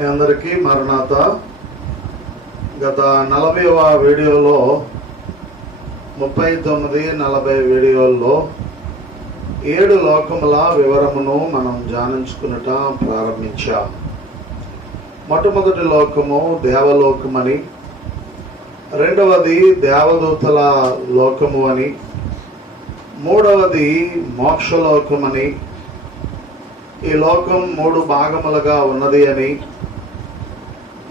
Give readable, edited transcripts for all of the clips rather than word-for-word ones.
మీ అందరికీ మరణాత. గత 40వ వీడియోలో 39-40 వీడియోల్లో 7 లోకముల వివరమును మనం ధ్యానించుకున్నట ప్రారంభించాం. మొట్టమొదటి లోకము దేవలోకమని, రెండవది దేవదూతల లోకము అని, మూడవది మోక్షలోకమని, ఈ లోకం 3 భాగములుగా ఉన్నది అని,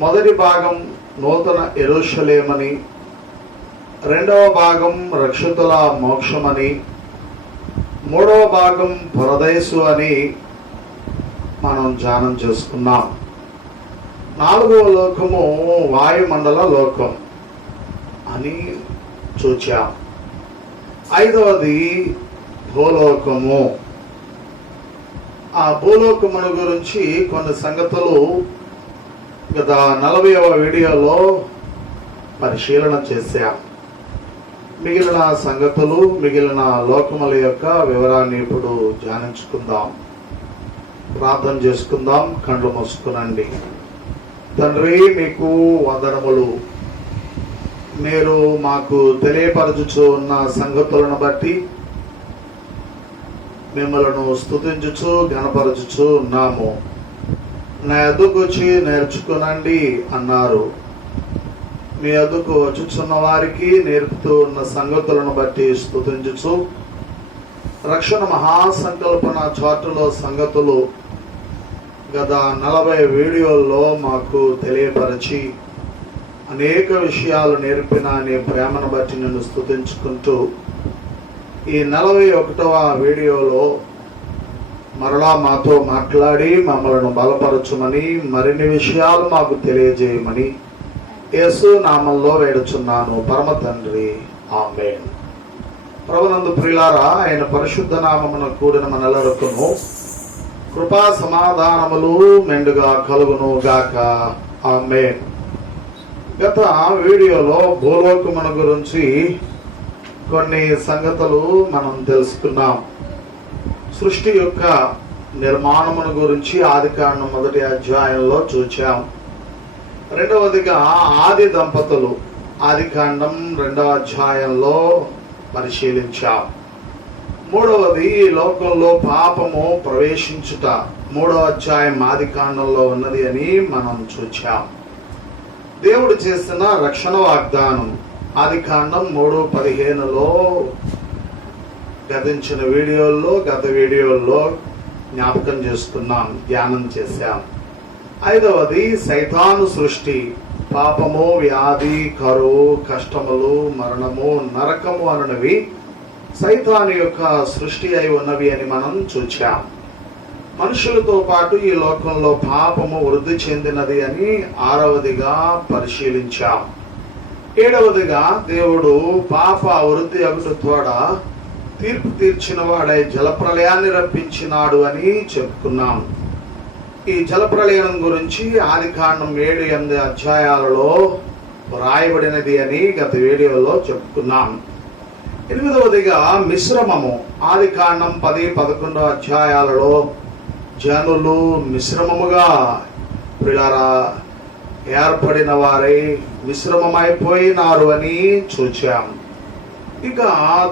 మొదటి భాగం నూతన యెరూషలేమని, రెండవ భాగం రక్షితుల మోక్షమని, మూడవ భాగం పరదేశు అని మనం ధ్యానం చేసుకున్నాం. 4వ లోకము వాయుమండల లోకం అని చూచాం. 5వది భూలోకము. ఆ భూలోకమును గురించి కొన్ని సంగతులు గత 40వ వీడియోలో పరిశీలన చేశాం. మిగిలిన సంగతులు, మిగిలిన లోకముల యొక్క వివరాన్ని ఇప్పుడు ధ్యానించుకుందాం. ప్రార్థన చేసుకుందాం. కళ్ళు మూసుకునండి. తండ్రి, మీకు వందనములు. మీరు మాకు తెలియపరచుచు ఉన్న సంగతులను బట్టి మిమ్మలను స్తుతించుచు ఘనపరచుచు ఉన్నాము. నా ఎద్దుకు వచ్చి నేర్చుకునండి అన్నారు. మీ ఎద్దుకు వచ్చుచున్న వారికి నేర్పుతూ ఉన్న సంగతులను బట్టి స్తుతించుచు, రక్షణ మహాసంకల్పన చాటులో సంగతులు గత 40 వీడియోల్లో మాకు తెలియపరిచి అనేక విషయాలు నేర్పిన నీ ప్రేమను బట్టి నిన్ను స్తుతించుకుంటూ, ఈ 41వ వీడియోలో మరలా మాతో మాట్లాడి మమ్మలను బలపరచుమని, మరిన్ని విషయాలు మాకు తెలియజేయమని యేసు నామంలో వేడుచున్నాను పరమ తండ్రి, ఆమేన్. ప్రభునందు ప్రియులారా, ఆయన పరిశుద్ధ నామమున కూడిన మనెల్లరకును కృపా సమాధానములు మెండుగా కలుగును గాక, ఆమేన్. గత వీడియోలో భూలోకమును గురించి కొన్ని సంగతులు మనం తెలుసుకున్నాం. సృష్టి యొక్క నిర్మాణమును గురించి ఆదికాండం 1వ అధ్యాయంలో చూచాం. రెండవదిగా ఆది దంపతులు ఆదికాండం 2వ అధ్యాయంలో పరిశీలించాం. మూడవది లోకంలో పాపము ప్రవేశించుట 3వ అధ్యాయం ఆదికాండంలో ఉన్నది అని మనం చూచాం. దేవుడు చేసిన రక్షణ వాగ్దానం ఆదికాండం 3:15లో గతించిన గత వీడియోల్లో జ్ఞాపకం చేసుకున్నాం, ధ్యానం చేశాం. 5వది సైతాను సృష్టి, పాపము, వ్యాధి, కరువు, కష్టములు, మరణము, నరకము అనునవి సైతాను యొక్క సృష్టి అయి ఉన్నవి అని మనం చూచాం. మనుషులతో పాటు ఈ లోకంలో పాపము వృద్ధి చెందినది అని 6వదిగా పరిశీలించాం. 7వదిగా దేవుడు పాప వృద్ధి అగుట తోడ తీర్పు తీర్చిన వాడై జలప్రలయాన్ని రప్పించినాడు అని చెప్పుకున్నాం. ఈ జలప్రలయం గురించి ఆదికాండం 7-8 అధ్యాయాలలో రాయబడినది అని గత వీడియోలో చెప్పుకున్నాం. 8వదిగా మిశ్రమము ఆదికాండం 10-11 అధ్యాయాలలో జనులు మిశ్రమముగా పిల్లరా ఏర్పడిన వారై మిశ్రమమైపోయినారు అని చూచాం. ఇక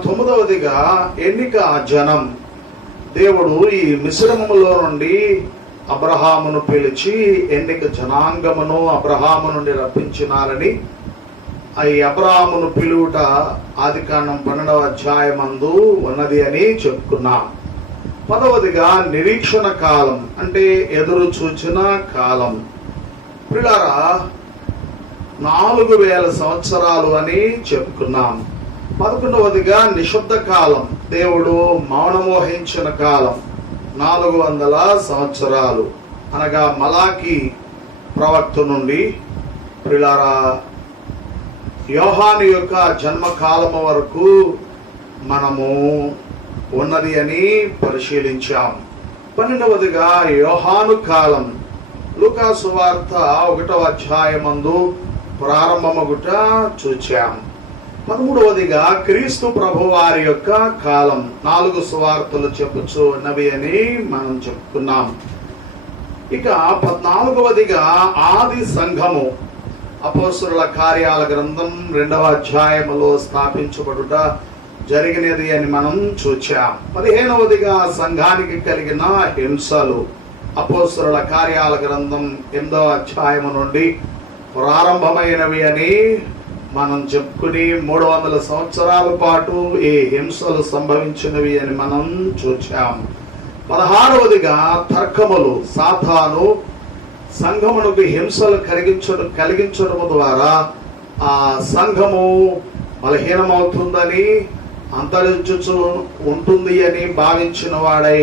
9వదిగా ఎన్నిక జనం. దేవుడు ఈ మిశ్రమములో నుండి అబ్రహామును పిలిచి ఎన్నిక జనాంగమును అబ్రహాము నుండి రప్పించినారని, ఈ అబ్రహామును పిలువుట ఆదికాండం 12వ అధ్యాయమందు ఉన్నది అని చెప్పుకున్నాం. 10వదిగా నిరీక్షణ కాలం, అంటే ఎదురు చూచిన కాలం. పిల్లారా 4000 సంవత్సరాలు అని చెప్పుకున్నాం. 11వదిగా నిశ్శబ్ద కాలం, దేవుడు మౌనము వహించిన కాలం 400 సంవత్సరాలు, అనగా మలాకి ప్రవక్త నుండి పిల్లారా యోహాను యొక్క జన్మకాలము వరకు మనము ఉన్నది అని పరిశీలించాం. 12వదిగా యోహాను కాలం, లూకా సువార్త 1వ అధ్యాయమందు ప్రారంభమగుట చూచాం. 13వదిగా క్రీస్తు ప్రభువారి యొక్క కాలం, 4 సువార్తలు చెప్పుచు ఉన్నవి అని మనం చెప్పుకున్నాం. ఇక 14వదిగా ఆది సంఘము అపోస్తలుల కార్యాల గ్రంథం 2వ అధ్యాయములో స్థాపించబడుట జరిగినది అని మనం చూచాం. 15వదిగా సంఘానికి కలిగిన హింసలు అపోస్తలుల కార్యాల గ్రంథం 8వ అధ్యాయము నుండి ప్రారంభమైనవి అని మనం చెప్పుకుని 300 సంవత్సరాల పాటు ఈ హింసలు సంభవించినవి అని మనం చూచాం. 16వదిగా తర్కములు, సాతాను సంఘమునకు హింసలు కలిగించడం ద్వారా ఆ సంఘము బలహీనమవుతుందని, అంతరించుచు ఉంటుంది అని భావించిన వాడై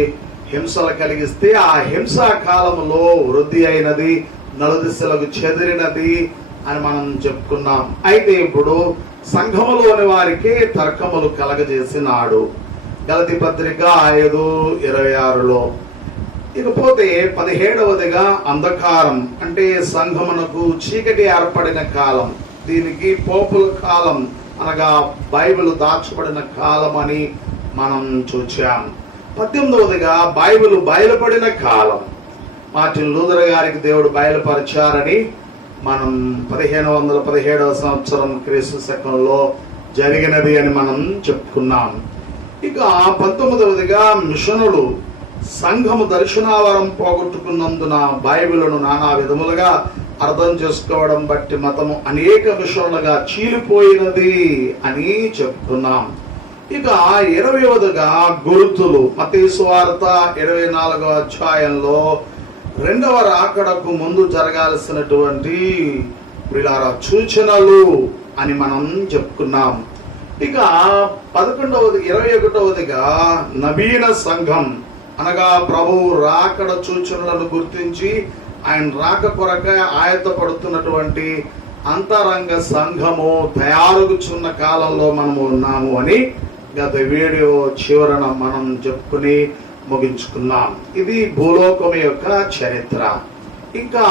హింసలు కలిగిస్తే ఆ హింసా కాలంలో వృద్ధి అయినది, నలుదిశలకు చెదిరినది అని మనం చెప్పుకున్నాం. అయితే ఇప్పుడు సంఘములోని వారికి తర్కములు కలగజేసినాడు. గలతీ పత్రిక 5:26లో. ఇకపోతే 17వదిగా అంధకారం, అంటే సంఘమునకు చీకటి ఏర్పడిన కాలం. దీనికి పోపుల కాలం అనగా బైబిల్ దాచబడిన కాలం అని మనం చూచాం. 18వదిగా బైబిల్ బయలుపడిన కాలం. మార్టిన్ లూథర్ గారికి దేవుడు బయలుపరిచారని మనం 1517వ సంవత్సరం క్రీస్తు శకంలో జరిగినది అని మనం చెప్పుకున్నాం. ఇక 19వదిగా మిషనులు. సంఘము దర్శనావరం పోగొట్టుకున్నందున బైబిలును నానా విధములుగా అర్థం చేసుకోవడం బట్టి మతము అనేక మిషన్లుగా చీలిపోయినది అని చెప్తున్నాం. ఇక 20వదిగా గుర్తులు. మత్తయి సువార్త 24వ అధ్యాయంలో 2వ రాకడకు ముందు జరగాల్సినటువంటి సూచనలు అని మనం చెప్పుకున్నాం. ఇక 21వదిగా నవీన సంఘం అనగా ప్రభువు రాకడ సూచనలను గుర్తించి ఆయన రాక కొరకై ఆయత్తపడుతున్నటువంటి అంతరంగ సంఘము తయారుగుచున్న కాలంలో మనము ఉన్నాము అని గత వీడియో చివరన మనం చెప్పుకుని ముగించుకున్నాం. ఇది భూలోకం యొక్క చరిత్ర. ఇంకా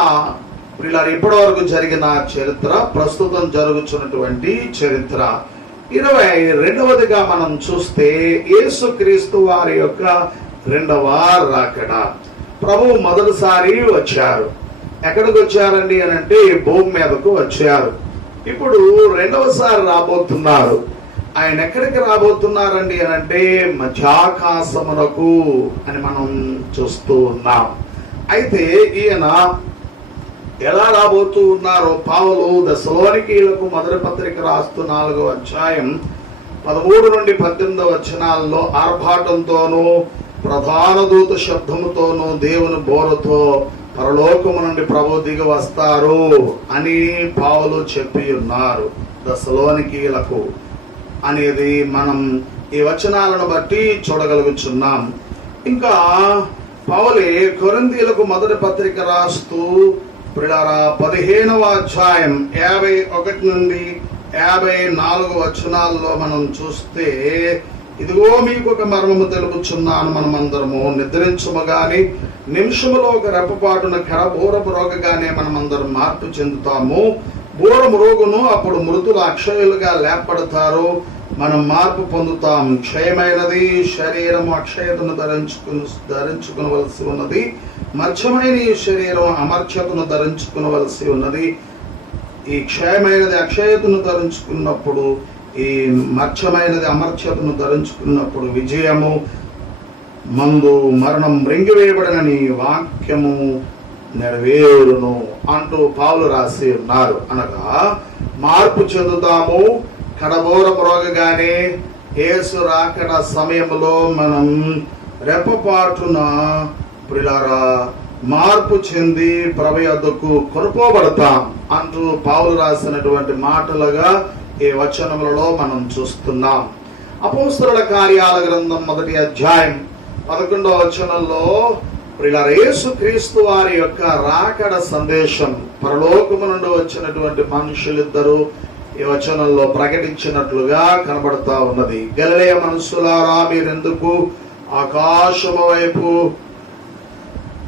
ఇప్పటి వరకు జరిగిన చరిత్ర, ప్రస్తుతం జరుగుతున్నటువంటి చరిత్ర. 22వదిగా మనం చూస్తే యేసుక్రీస్తు వారి యొక్క 2వ రాకడ. ప్రభువు మొదటిసారి వచ్చారు. ఎక్కడికి వచ్చారండి అని అంటే భూమి మీదకు వచ్చారు. ఇప్పుడు 2వసారి రాబోతున్నారు. ఆయన ఎక్కడికి రాబోతున్నారండి అని అంటే మధ్యాకాశమునకు అని మనం చూస్తూ ఉన్నాం. అయితే ఈయన ఎలా రాబోతూ ఉన్నారో పౌలు దెస్సలోనికీయులకు మొదటి పత్రిక రాస్తూ 4వ అధ్యాయం 13 నుండి 18 వచనాల్లో ఆర్భాటంతోనూ ప్రధాన దూత శబ్దముతోనూ దేవుని బోరతో పరలోకము నుండి ప్రభు దిగి వస్తారు అని పౌలు చెప్పి ఉన్నారు దెస్సలోనికీయులకు అనేది మనం ఈ వచనాలను బట్టి చూడగలుగుతున్నాం. ఇంకా పౌలే కొరింథీయులకు మొదటి పత్రిక రాస్తూ 15వ అధ్యాయం 51 నుండి 54 వచనాల్లో మనం చూస్తే, ఇదిగో మీకు ఒక మర్మము తెలుపుచున్నాను, మనమందరము నిద్రించము గాని నిమిషములో ఒక రెప్పపాటున కడబోరపు రోగగానే మనమందరం మార్పు చెందుతాము. బోరము రోగును, అప్పుడు మృతులు అక్షయులుగా లేపడతారు, మనం మార్పు పొందుతాం. క్షయమైనది శరీరము అక్షయతను ధరించుకునవలసి ఉన్నది, మర్చమైన ఈ శరీరం అమర్చతను ధరించుకునవలసి ఉన్నది. ఈ క్షయమైనది అక్షయతను ధరించుకున్నప్పుడు, ఈ మర్చమైనది అమర్చతను ధరించుకున్నప్పుడు విజయము మందు మరణం మృంగివేయబడినని వాక్యము నెరవేరును అంటూ పౌలు రాసి ఉన్నారు. అనగా మార్పు చెందుతాము. కడబోరపు రోగగానే యేసు రాకడ సమయంలో మనం రెప్పపాటున మార్పు చెంది ప్రభు యొద్దకు కొనుకోబడతాం అంటూ పౌలు రాసినటువంటి మాటలుగా ఈ వచనములలో మనం చూస్తున్నాం. అపోస్తలుల కార్యాల గ్రంథం 1వ అధ్యాయం 11వ వచనంలో యేసుక్రీస్తు వారి యొక్క రాకడ సందేశం పరలోకము నుండి వచ్చినటువంటి మనుషులిద్దరూ ఈ వచనంలో ప్రకటించినట్లుగా కనబడతా ఉన్నది. గలిలయ మనుషులారా, మీరెందుకు ఆకాశము వైపు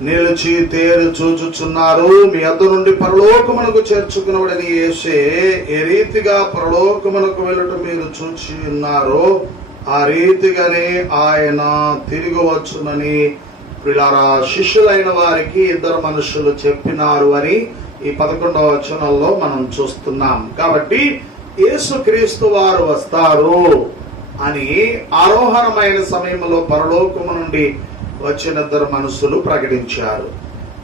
నిలిచి తేరు చూచుచున్నారు? మీ వద్ద నుండి పరలోకమునకు చేర్చుకునబడిన యేసే ఏ రీతిగా పరలోకమునకు వెళ్ళుట మీరు చూచి ఉన్నారో, ఆ రీతిగానే ఆయన తిరిగి వచ్చునని ప్రియులారా, శిష్యులైన వారికి ఇద్దరు మనుషులు చెప్పినారు అని ఈ 11వ వచనంలో మనం చూస్తున్నాం. కాబట్టి యేసుక్రీస్తు వారు వస్తారు అని ఆరోహణమైన సమయంలో పరలోకము నుండి వచ్చిన ఇద్దరు మనుషులు ప్రకటించారు.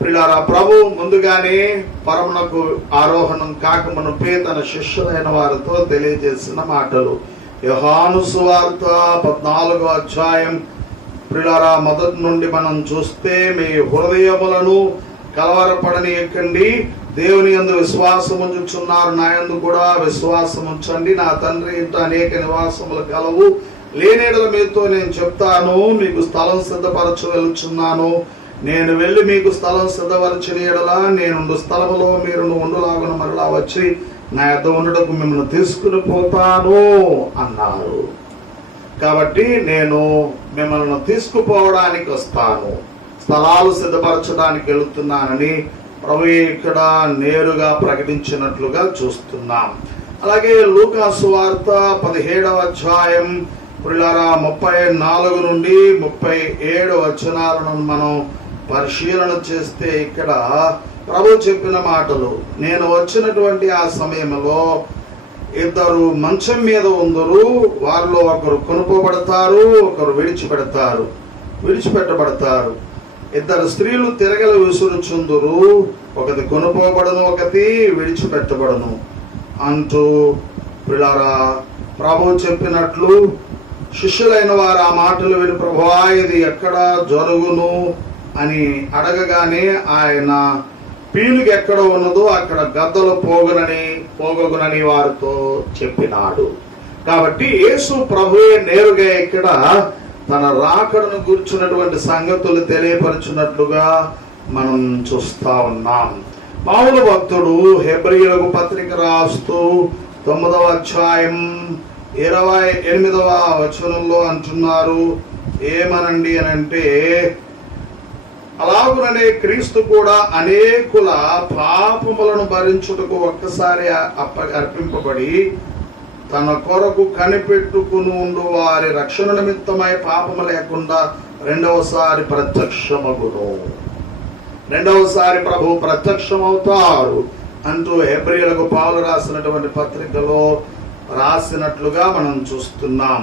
ప్రియులారా, ప్రభు ముందుగానే పరమునకు ఆరోహణం కాకమునుపే తన శిష్యులైన వారితో తెలియజేసిన మాటలు. యోహాను సువార్త 14వ అధ్యాయం ప్రియులారా మొదటి నుండి మనం చూస్తే, మీ హృదయములను కలవరపడనీయకండి, దేవుని యందు విశ్వాసం ఉంచుచున్నారు, నా యందు కూడా విశ్వాసం ఉంచండి. నా తండ్రి ఇంట అనేక నివాసములు కలవు, లేనేడల మీతో నేను చెప్తాను, మీకు స్థలం సిద్ధపరచ వెళ్తున్నాను. నేను వెళ్ళి మీకు స్థలం సిద్ధపరచిన ఎడల నేనుండు స్థలములో మీరు ఉండులాగున మరలా వచ్చి నా యొద్ద ఉండటకు మిమ్మల్ని తీసుకుని పోతాను అన్నారు. కాబట్టి నేను మిమ్మల్ని తీసుకుపోవడానికి వస్తాను, స్థలాలు సిద్ధపరచడానికి వెళుతున్నానని ప్రభు ఇక్కడ నేరుగా ప్రకటించినట్లుగా చూస్తున్నాం. అలాగే లూకా సువార్త 17వ అధ్యాయం ప్రియులారా 34 నుండి 37 వచనాలను మనం పరిశీలన చేస్తే, ఇక్కడ ప్రభు చెప్పిన మాటలు, నేను వచ్చినటువంటి ఆ సమయంలో ఇద్దరు మంచం మీద ఉందరు, వారిలో ఒకరు కొనుక్కోబడతారు, ఒకరు విడిచిపెట్టబడతారు. ఇద్దరు స్త్రీలు తిరగలు విసురుచుందురు, ఒకటి కొనుక్కోబడను, ఒకటి విడిచిపెట్టబడను అంటూ ప్రియులారా ప్రభు చెప్పినట్లు శిష్యులైన వారు ఆ మాటలు విని, ప్రభువా ఇది ఎక్కడ జరుగును అని అడగగానే ఆయన పీనుగు ఎక్కడ ఉన్నదో అక్కడ గద్దలు పోగొగునని వారితో చెప్పినాడు. కాబట్టి యేసు ప్రభువే నేరుగా ఇక్కడ తన రాకడను గుర్చున్నటువంటి సంగతులు తెలియపరచున్నట్లుగా మనం చూస్తా ఉన్నాం. పౌలు భక్తుడు హెబ్రీయులకు పత్రిక రాస్తూ 9వ అధ్యాయం 28వ వచనంలో అంటున్నారు, ఏమనండి అని అంటే, అలాగుననే క్రీస్తు కూడా అనేకుల పాపములను భరించుటకు ఒక్కసారి అర్పింపబడి తన కొరకు కనిపెట్టుకుని ఉండు వారి రక్షణ నిమిత్తమై పాపము లేకుండా రెండవసారి ప్రభు ప్రత్యక్షమవుతారు అంటూ హెబ్రీయులకు పౌలు రాసినటువంటి పత్రికలో రాసినట్లుగా మనం చూస్తున్నాం.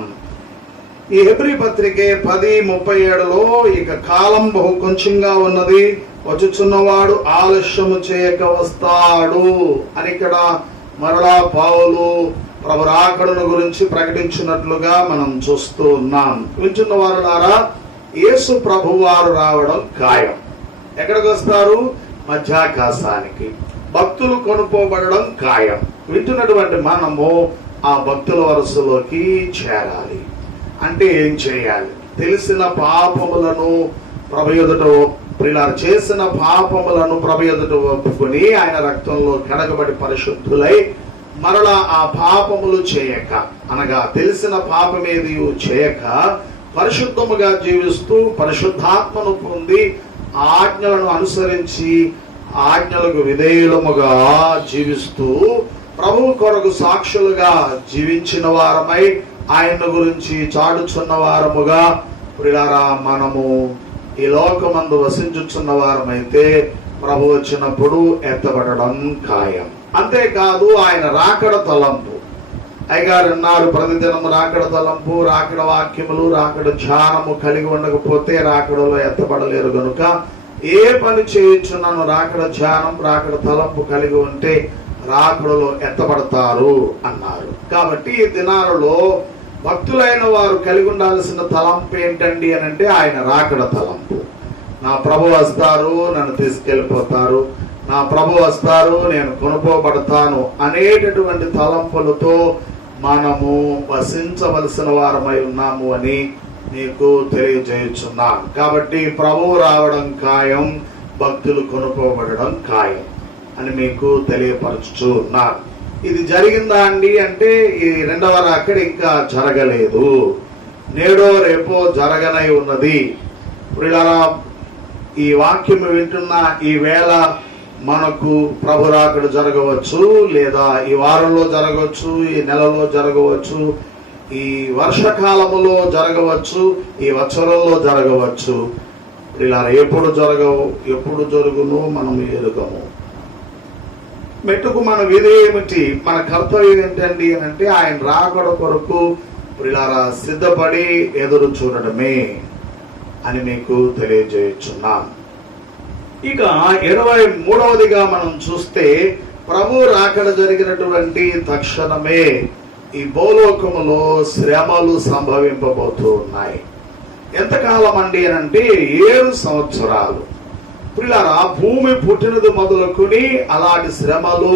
ఈ హెబ్రీ పత్రికే 10:37లో, ఇక కాలం బహు కొంచెంగా ఉన్నది, వచ్చుచున్నవాడు ఆలస్యము చేయక వస్తాడు అని ఇక్కడ మరలా పౌలు ప్రభు రాకడను గురించి ప్రకటించినట్లుగా మనం చూస్తూ ఉన్నాం. వింటున్న వారులారా, యేసు ప్రభు వారు రావడం ఖాయం. ఎక్కడికి వస్తారు? మధ్యాకాశానికి. భక్తులు కొనుక్కోబడడం ఖాయం. వింటున్నటువంటి మనము ఆ భక్తుల వరుసలోకి చేరాలి. అంటే ఏం చేయాలి? తెలిసిన పాపములను ప్రభు ఎదుట, ప్రియులారా చేసిన పాపములను ప్రభు ఎదుట ఒప్పుకొని ఆయన రక్తంలో కడగబడి పరిశుద్ధులై మరలా ఆ పాపములు చేయక, అనగా తెలిసిన పాపమేది చేయక పరిశుద్ధముగా జీవిస్తూ పరిశుద్ధాత్మను పొంది ఆజ్ఞలను అనుసరించి ఆజ్ఞలకు విధేయులముగా జీవిస్తూ ప్రభువు కొరకు సాక్షులుగా జీవించిన వారమై ఆయన గురించి చాటుచున్న వారముగా ప్రియులారా మనము ఈ లోకమందు వసించుచున్న వారమైతే ప్రభు వచ్చినప్పుడు ఎత్తబడడం ఖాయం. అంతేకాదు ఆయన రాకడ తలంపు. అయ్యగారు అన్నారు, ప్రతిదినం రాకడ తలంపు, రాకడ వాక్యములు, రాకడ ధ్యానము కలిగి ఉండకపోతే రాకడలో ఎత్తబడలేరు గనుక ఏ పని చేయొచ్చు నన్ను రాకడ ధ్యానం, రాకడ తలంపు కలిగి ఉంటే రాకడలో ఎత్తబడతారు అన్నారు. కాబట్టి ఈ దినాలలో భక్తులైన వారు కలిగి ఉండాల్సిన తలంపు ఏంటండి అని అంటే ఆయన రాకడ తలంపు. నా ప్రభు వస్తారు, నన్ను తీసుకెళ్ళిపోతారు, నా ప్రభు వస్తారు, నేను కొనుక్కోబడతాను అనేటటువంటి తలంపులతో మనము వసించవలసిన వారమై ఉన్నాము అని నీకు తెలియజేయుచున్నాను. కాబట్టి ప్రభువు రావడం ఖాయం, భక్తులు కొనుక్కోబడడం ఖాయం అని మీకు తెలియపరచుచూ ఉన్నాను. ఇది జరిగిందా అండి అంటే ఈ రెండవ రాకడ ఇంకా జరగలేదు, నేడో రేపో జరగనై ఉన్నది. ప్రియులారా, ఈ వాక్యం వింటున్న ఈ వేళ మనకు ప్రభు రాకడ జరగవచ్చు, లేదా ఈ వారంలో జరగవచ్చు, ఈ నెలలో జరగవచ్చు, ఈ వర్షకాలములో జరగవచ్చు, ఈ వచ్చరంలో జరగవచ్చు. ఇలా ఎప్పుడు జరగవు, ఎప్పుడు జరుగును మనం ఎరుగము. మెట్టుకు మన విధి ఏమిటి, మన కర్తవ్యం ఏంటండి అని అంటే ఆయన రాకడ కొరకు ఇలా సిద్ధపడి ఎదురు చూడడమే అని మీకు తెలియజేయుచున్నాం. ఇక 23వదిగా మనం చూస్తే ప్రభు రాకడ జరిగినటువంటి తక్షణమే ఈ భూలోకములో శ్రమలు సంభవింపబోతూ ఉన్నాయి. ఎంతకాలం అండి అని అంటే 7 సంవత్సరాలు. ప్రియులారా, భూమి పుట్టినది మొదలుకొని అలాంటి శ్రమలు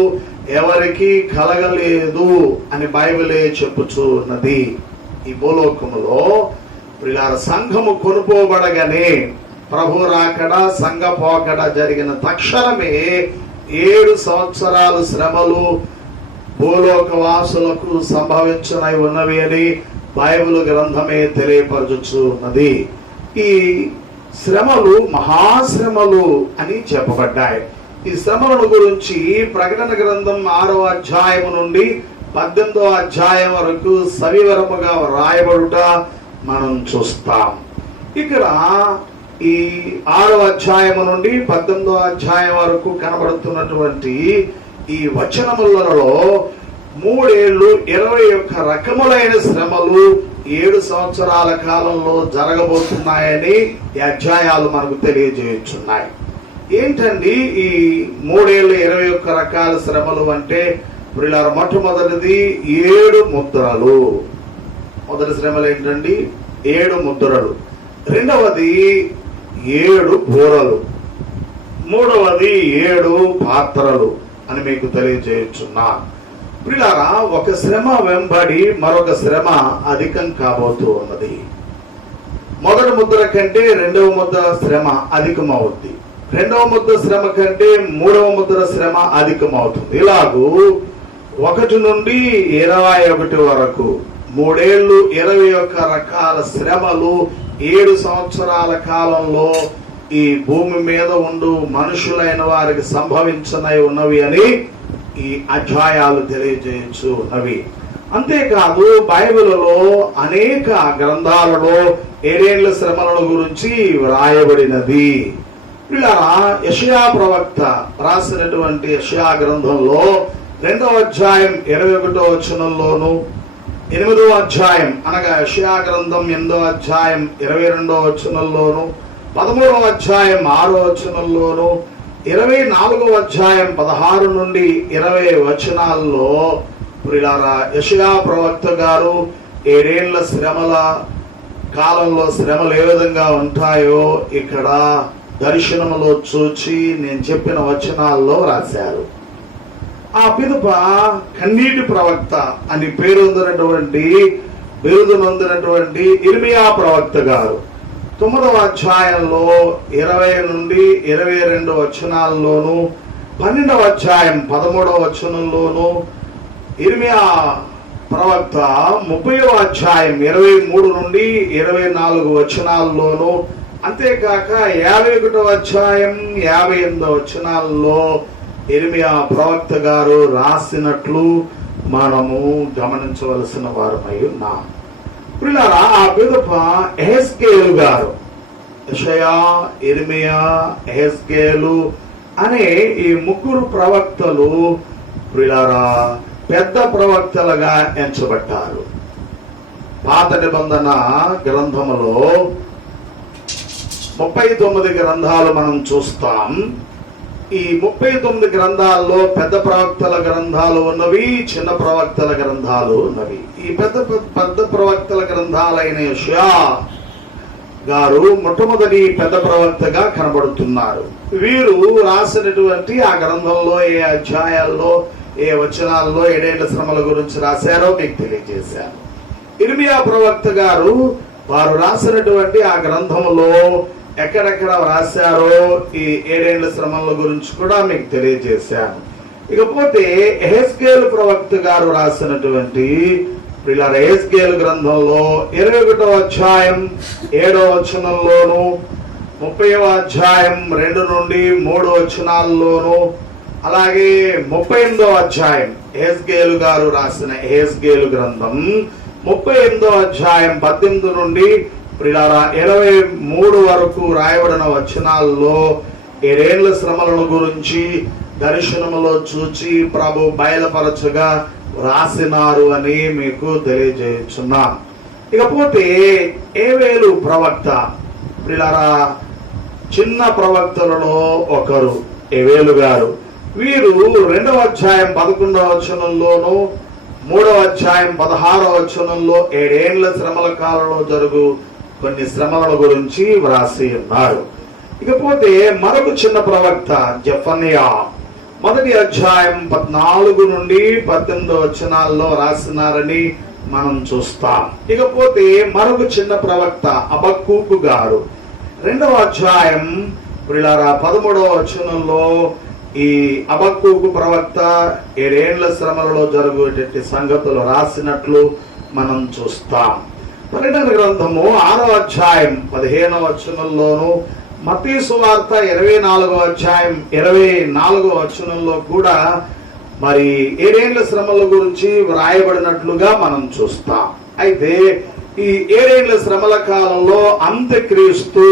ఎవరికి కలగలేదు అని బైబిలే చెప్పుచూ ఉన్నది. ఈ భూలోకములో ప్రియులారా, సంఘము కొనుపోబడగానే ప్రభు రాకడ, సంఘ పోకడ జరిగిన తక్షణమే 7 సంవత్సరాలు శ్రమలు భూలోక వాసులకు సంభవించనై ఉన్నవి అని బైబిల్ గ్రంథమే తెలియపరచుచు ఉన్నది. ఈ శ్రమలు మహాశ్రమలు అని చెప్పబడ్డాయి. ఈ శ్రమలను గురించి ప్రకటన గ్రంథం 6వ అధ్యాయం నుండి 18వ అధ్యాయం వరకు సవివరముగా రాయబడుట మనం చూస్తాం. ఇక్కడ ఈ 6వ అధ్యాయం నుండి 18వ అధ్యాయం వరకు కనబడుతున్నటువంటి ఈ వచనములలో 3 ఏళ్ళు 21 రకములైన శ్రమలు 7 సంవత్సరాల కాలంలో జరగబోతున్నాయని ఈ అధ్యాయాలు మనకు తెలియజేయుచున్నాయి. ఏంటండి ఈ 3 ఏళ్ళు 21 రకాల శ్రమలు అంటే, ప్రియులారా, మొట్టమొదటిది 7 ముద్రలు. మొదటి శ్రమలు ఏంటండి? 7 ముద్రలు. రెండవది 7 బూరలు. మూడవది 7 పాత్రలు అని మీకు తెలియజేయుచున్నా. ప్రియులారా, ఒక శ్రమ వెంబడి మరొక శ్రమ అధికం కాబోతూ ఉన్నది. మొదటి ముద్ర కంటే 2వ ముద్ర శ్రమ అధికమవుద్ది. 2వ ముద్ర శ్రమ కంటే 3వ ముద్ర శ్రమ అధికమవుతుంది. ఇలాగూ 1 నుండి 21 వరకు 3 ఏళ్ళు 21 రకాల శ్రమలు 7 సంవత్సరాల కాలంలో ఈ భూమి మీద ఉండు మనుషులైన వారికి సంభవించనై ఉన్నవి అని ఈ అధ్యాయాలు తెలియజేయచ్చు ఉన్నవి. అంతేకాదు, బైబిల్లో అనేక గ్రంథాలలో 7 ఏళ్ల శ్రమల గురించి వ్రాయబడినది. ఇలా యెషయా ప్రవక్త రాసినటువంటి యెషయా గ్రంథంలో 2వ అధ్యాయం 21వ వచనంలోను, 8వ అధ్యాయం అనగా యెషయా గ్రంథం 8వ అధ్యాయం 22వ వచనంలోను, 13వ అధ్యాయం 6వ వచనంలోను, 24వ అధ్యాయం 16 నుండి 20 వచనాల్లో ప్రియులారా, యెషయా ప్రవక్త గారు 7 ఏళ్ల శ్రమల కాలంలో శ్రమలు ఏ విధంగా ఉంటాయో ఇక్కడ దర్శనములో చూచి నేను చెప్పిన వచనాల్లో రాశారు. ఆ పిదప కన్నీటి ప్రవక్త అని బిరుదు నొందినటువంటి ఇర్మియా ప్రవక్త గారు 9వ అధ్యాయంలో 20 నుండి 22 వచనాల్లోను, 12వ అధ్యాయం 13వ వచనంలోను, ఇర్మియా ప్రవక్త 30వ అధ్యాయం 23 నుండి 24 వచనాల్లోను, అంతేకాక 51వ అధ్యాయం 58వ వచనాల్లో ఇర్మియా ప్రవక్త గారు రాసినట్లు మనము గమనించవలసిన వారమై ఉన్నాం. ప్రియులారా, ఆ పిదప యెహెజ్కేలు గారు, యెషయా, ఇర్మియా, యెహెజ్కేలు అనే ఈ 3 ప్రవక్తలు ప్రియులారా పెద్ద ప్రవక్తలుగా ఎంచబడ్డారు. పాత నిబంధన గ్రంథములో 39 గ్రంథాలు మనం చూస్తాం. ఈ 39 గ్రంథాల్లో పెద్ద ప్రవక్తల గ్రంథాలు ఉన్నవి, చిన్న ప్రవక్తల గ్రంథాలు ఉన్నవి. ఈ పెద్ద ప్రవక్తల గ్రంథాలైన యెషయా గారు మొట్టమొదటి పెద్ద ప్రవక్తగా కనబడుతున్నారు. వీరు రాసినటువంటి ఆ గ్రంథంలో ఏ అధ్యాయాల్లో ఏ వచనాల్లో 7 ఏళ్ల శ్రమల గురించి రాశారో మీకు తెలియజేశారు. ఇర్మియా ప్రవక్త గారు వారు రాసినటువంటి ఆ గ్రంథంలో ఎక్కడెక్కడ రాశారో ఈ 7 ఏళ్ల శ్రమల గురించి కూడా మీకు తెలియజేశాను. ఇకపోతే యెహెజ్కేలు ప్రవక్త గారు రాసినటువంటి యెహెజ్కేలు గ్రంథంలో 21వ అధ్యాయం 7వ వచనంలోను, 30వ అధ్యాయం 2 నుండి 3 వచనాల్లోను, అలాగే 38వ అధ్యాయం యెహెజ్కేలు గారు రాసిన యెహెజ్కేలు గ్రంథం 38వ అధ్యాయం 18 నుండి ప్రియులారా 23 వరకు రాయబడిన వచనాల్లో 7 ఏళ్ల శ్రమలను గురించి దర్శనములో చూచి ప్రభు బయలుపరచగా రాసినారు అని మీకు తెలియజేస్తున్నాం. ఇకపోతే ఏవేలు ప్రవక్త, ప్రియులారా చిన్న ప్రవక్తలలో ఒకరు ఏవేలు గారు. వీరు 2వ అధ్యాయం 11వ వచనంలోను 3వ అధ్యాయం 16వ వచనంలో 7 ఏళ్ల శ్రమల కాలంలో జరుగు కొన్ని శ్రమల గురించి వ్రాసి ఉన్నారు. ఇకపోతే మరొక చిన్న ప్రవక్త జెఫన్యా 1వ అధ్యాయం 14 నుండి 18 వచనాల్లో రాసినారని మనం చూస్తాం. ఇకపోతే మరొక చిన్న ప్రవక్త హబక్కూకు గారు 2వ అధ్యాయం 13వ వచనంలో ఈ హబక్కూకు ప్రవక్త 7 ఏళ్ల శ్రమలలో జరుగుయేటటువంటి సంగతులు రాసినట్లు మనం చూస్తాం. ప్రకటన గ్రంథము 6వ అధ్యాయం 15వ వచనంలోను, మత్తయి సువార్త 24వ అధ్యాయం 24వ వచనంలో కూడా మరి 7 ఏళ్ల శ్రమల గురించి వ్రాయబడినట్లుగా మనం చూస్తాం. అయితే ఈ 7 ఏళ్ల శ్రమల కాలంలో అంత్యక్రీస్తు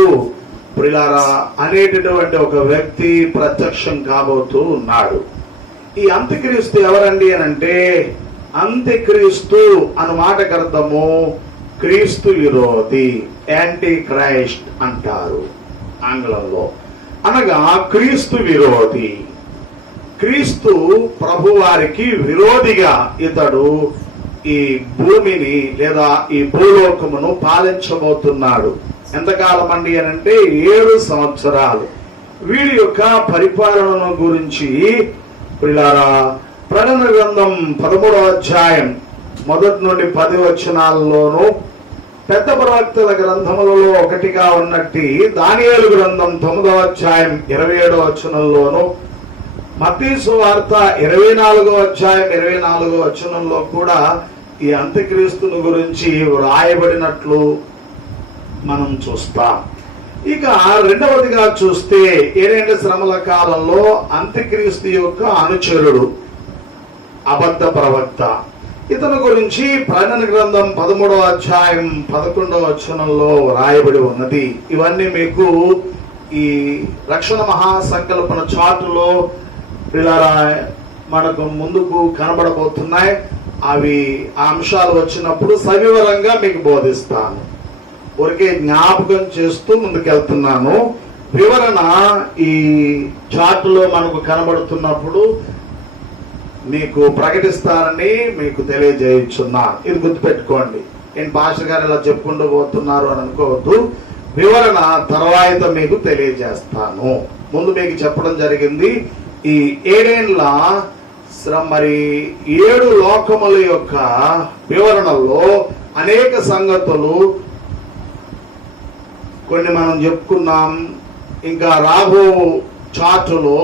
ప్రియులారా అనేటటువంటి ఒక వ్యక్తి ప్రత్యక్షం కాబోతూ ఉన్నాడు. ఈ అంత్యక్రీస్తు ఎవరండి అని అంటే, అంత్యక్రీస్తు అన్న మాటకు అర్థము క్రీస్తు విరోధి, యాంటీ క్రైస్ట్ అంటారు ఆంగ్లంలో. అనగా క్రీస్తు విరోధి, క్రీస్తు ప్రభువారికి విరోధిగా ఇతడు ఈ భూమిని లేదా ఈ భూలోకమును పాలించబోతున్నాడు. ఎంతకాలం అండి అని అంటే 7 సంవత్సరాలు. వీరి యొక్క పరిపాలన గురించి ప్రియులారా ప్రకటన గ్రంథం 13వ అధ్యాయం 1 నుండి 10 వచనాల్లోనూ, పెద్ద ప్రవక్తల గ్రంథములలో ఒకటిగా ఉన్నట్టి దానియేలు గ్రంథం 9వ అధ్యాయం 27వ వచనంలోను, మత్తయి సువార్త 24వ అధ్యాయం 24వ వచనంలో కూడా ఈ అంత్యక్రీస్తుని గురించి వ్రాయబడినట్లు మనం చూస్తాం. ఇక రెండవదిగా చూస్తే 7 ఏళ్ల శ్రమల కాలంలో అంత్యక్రీస్తు యొక్క అనుచరుడు అబద్ధ ప్రవక్త, ఇతని గురించి ప్రకటన గ్రంథం 13వ అధ్యాయం 11వ వచనంలో రాయబడి ఉన్నది. ఇవన్నీ మీకు ఈ రక్షణ మహాసంకల్పన చార్టులో మనకు ముందుకు కనబడబోతున్నాయి. అవి ఆ అంశాలు వచ్చినప్పుడు సవివరంగా మీకు బోధిస్తాను. ఊరికే జ్ఞాపకం చేస్తూ ముందుకెళ్తున్నాను. వివరణ ఈ చార్టులో మనకు కనబడుతున్నప్పుడు మీకు ప్రకటిస్తానని మీకు తెలియజేయుచున్నా. ఇది గుర్తుపెట్టుకోండి. నేను పాస్టర్ గారు ఇలా చెప్పుకుంటూ పోతున్నారు అని అనుకోవద్దు. వివరణ తర్వాత మీకు తెలియజేస్తాను. ముందు మీకు చెప్పడం జరిగింది ఈ 7 ఏళ్ల మరి 7 లోకముల యొక్క వివరణలో అనేక సంగతులు కొన్ని మనం చెప్పుకున్నాం. ఇంకా రాబో చార్టులో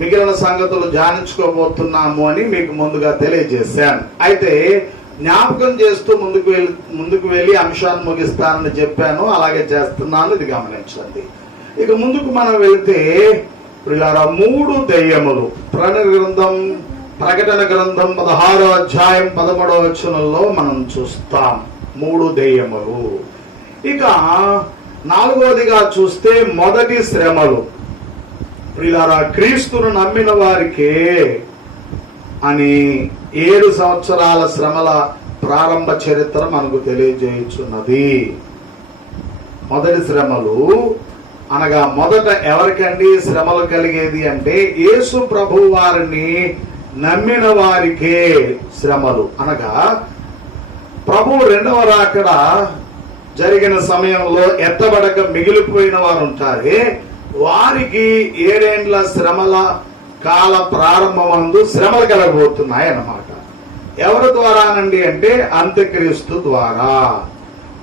మిగిలిన సంగతులు ధ్యానించుకోబోతున్నాము అని మీకు ముందుగా తెలియజేశాను. అయితే జ్ఞాపకం చేస్తూ ముందుకు వెళ్ళి అంశాన్ని ముగిస్తానని చెప్పాను. అలాగే చేస్తున్నాను. ఇది గమనించండి. ఇక ముందుకు మనం వెళితే ప్రియులారా 3 దెయ్యములు ప్రకటన గ్రంథం 16వ అధ్యాయం 13వ వచనంలో మనం చూస్తాం. 3 దెయ్యములు. ఇక 4వదిగా చూస్తే మొదటి శ్రమలు. ప్రియులారా క్రీస్తును నమ్మిన వారికే అని 7 సంవత్సరాల శ్రమల ప్రారంభ చరిత్ర మనకు తెలియజేయుచున్నది. మొదటి శ్రమలు అనగా మొదట ఎవరికండి శ్రమలు కలిగేది అంటే యేసు ప్రభు వారిని నమ్మిన వారికే శ్రమలు. అనగా ప్రభు 2వ రాకడ జరిగిన సమయంలో ఎత్తబడక మిగిలిపోయిన వారు ఉంటారే, వారికి 7 ఏళ్ల శ్రమల కాల ప్రారంభమందు శ్రమలు కలగబోతున్నాయి అన్నమాట. ఎవరి ద్వారానండి అంటే అంత్యక్రీస్తు ద్వారా.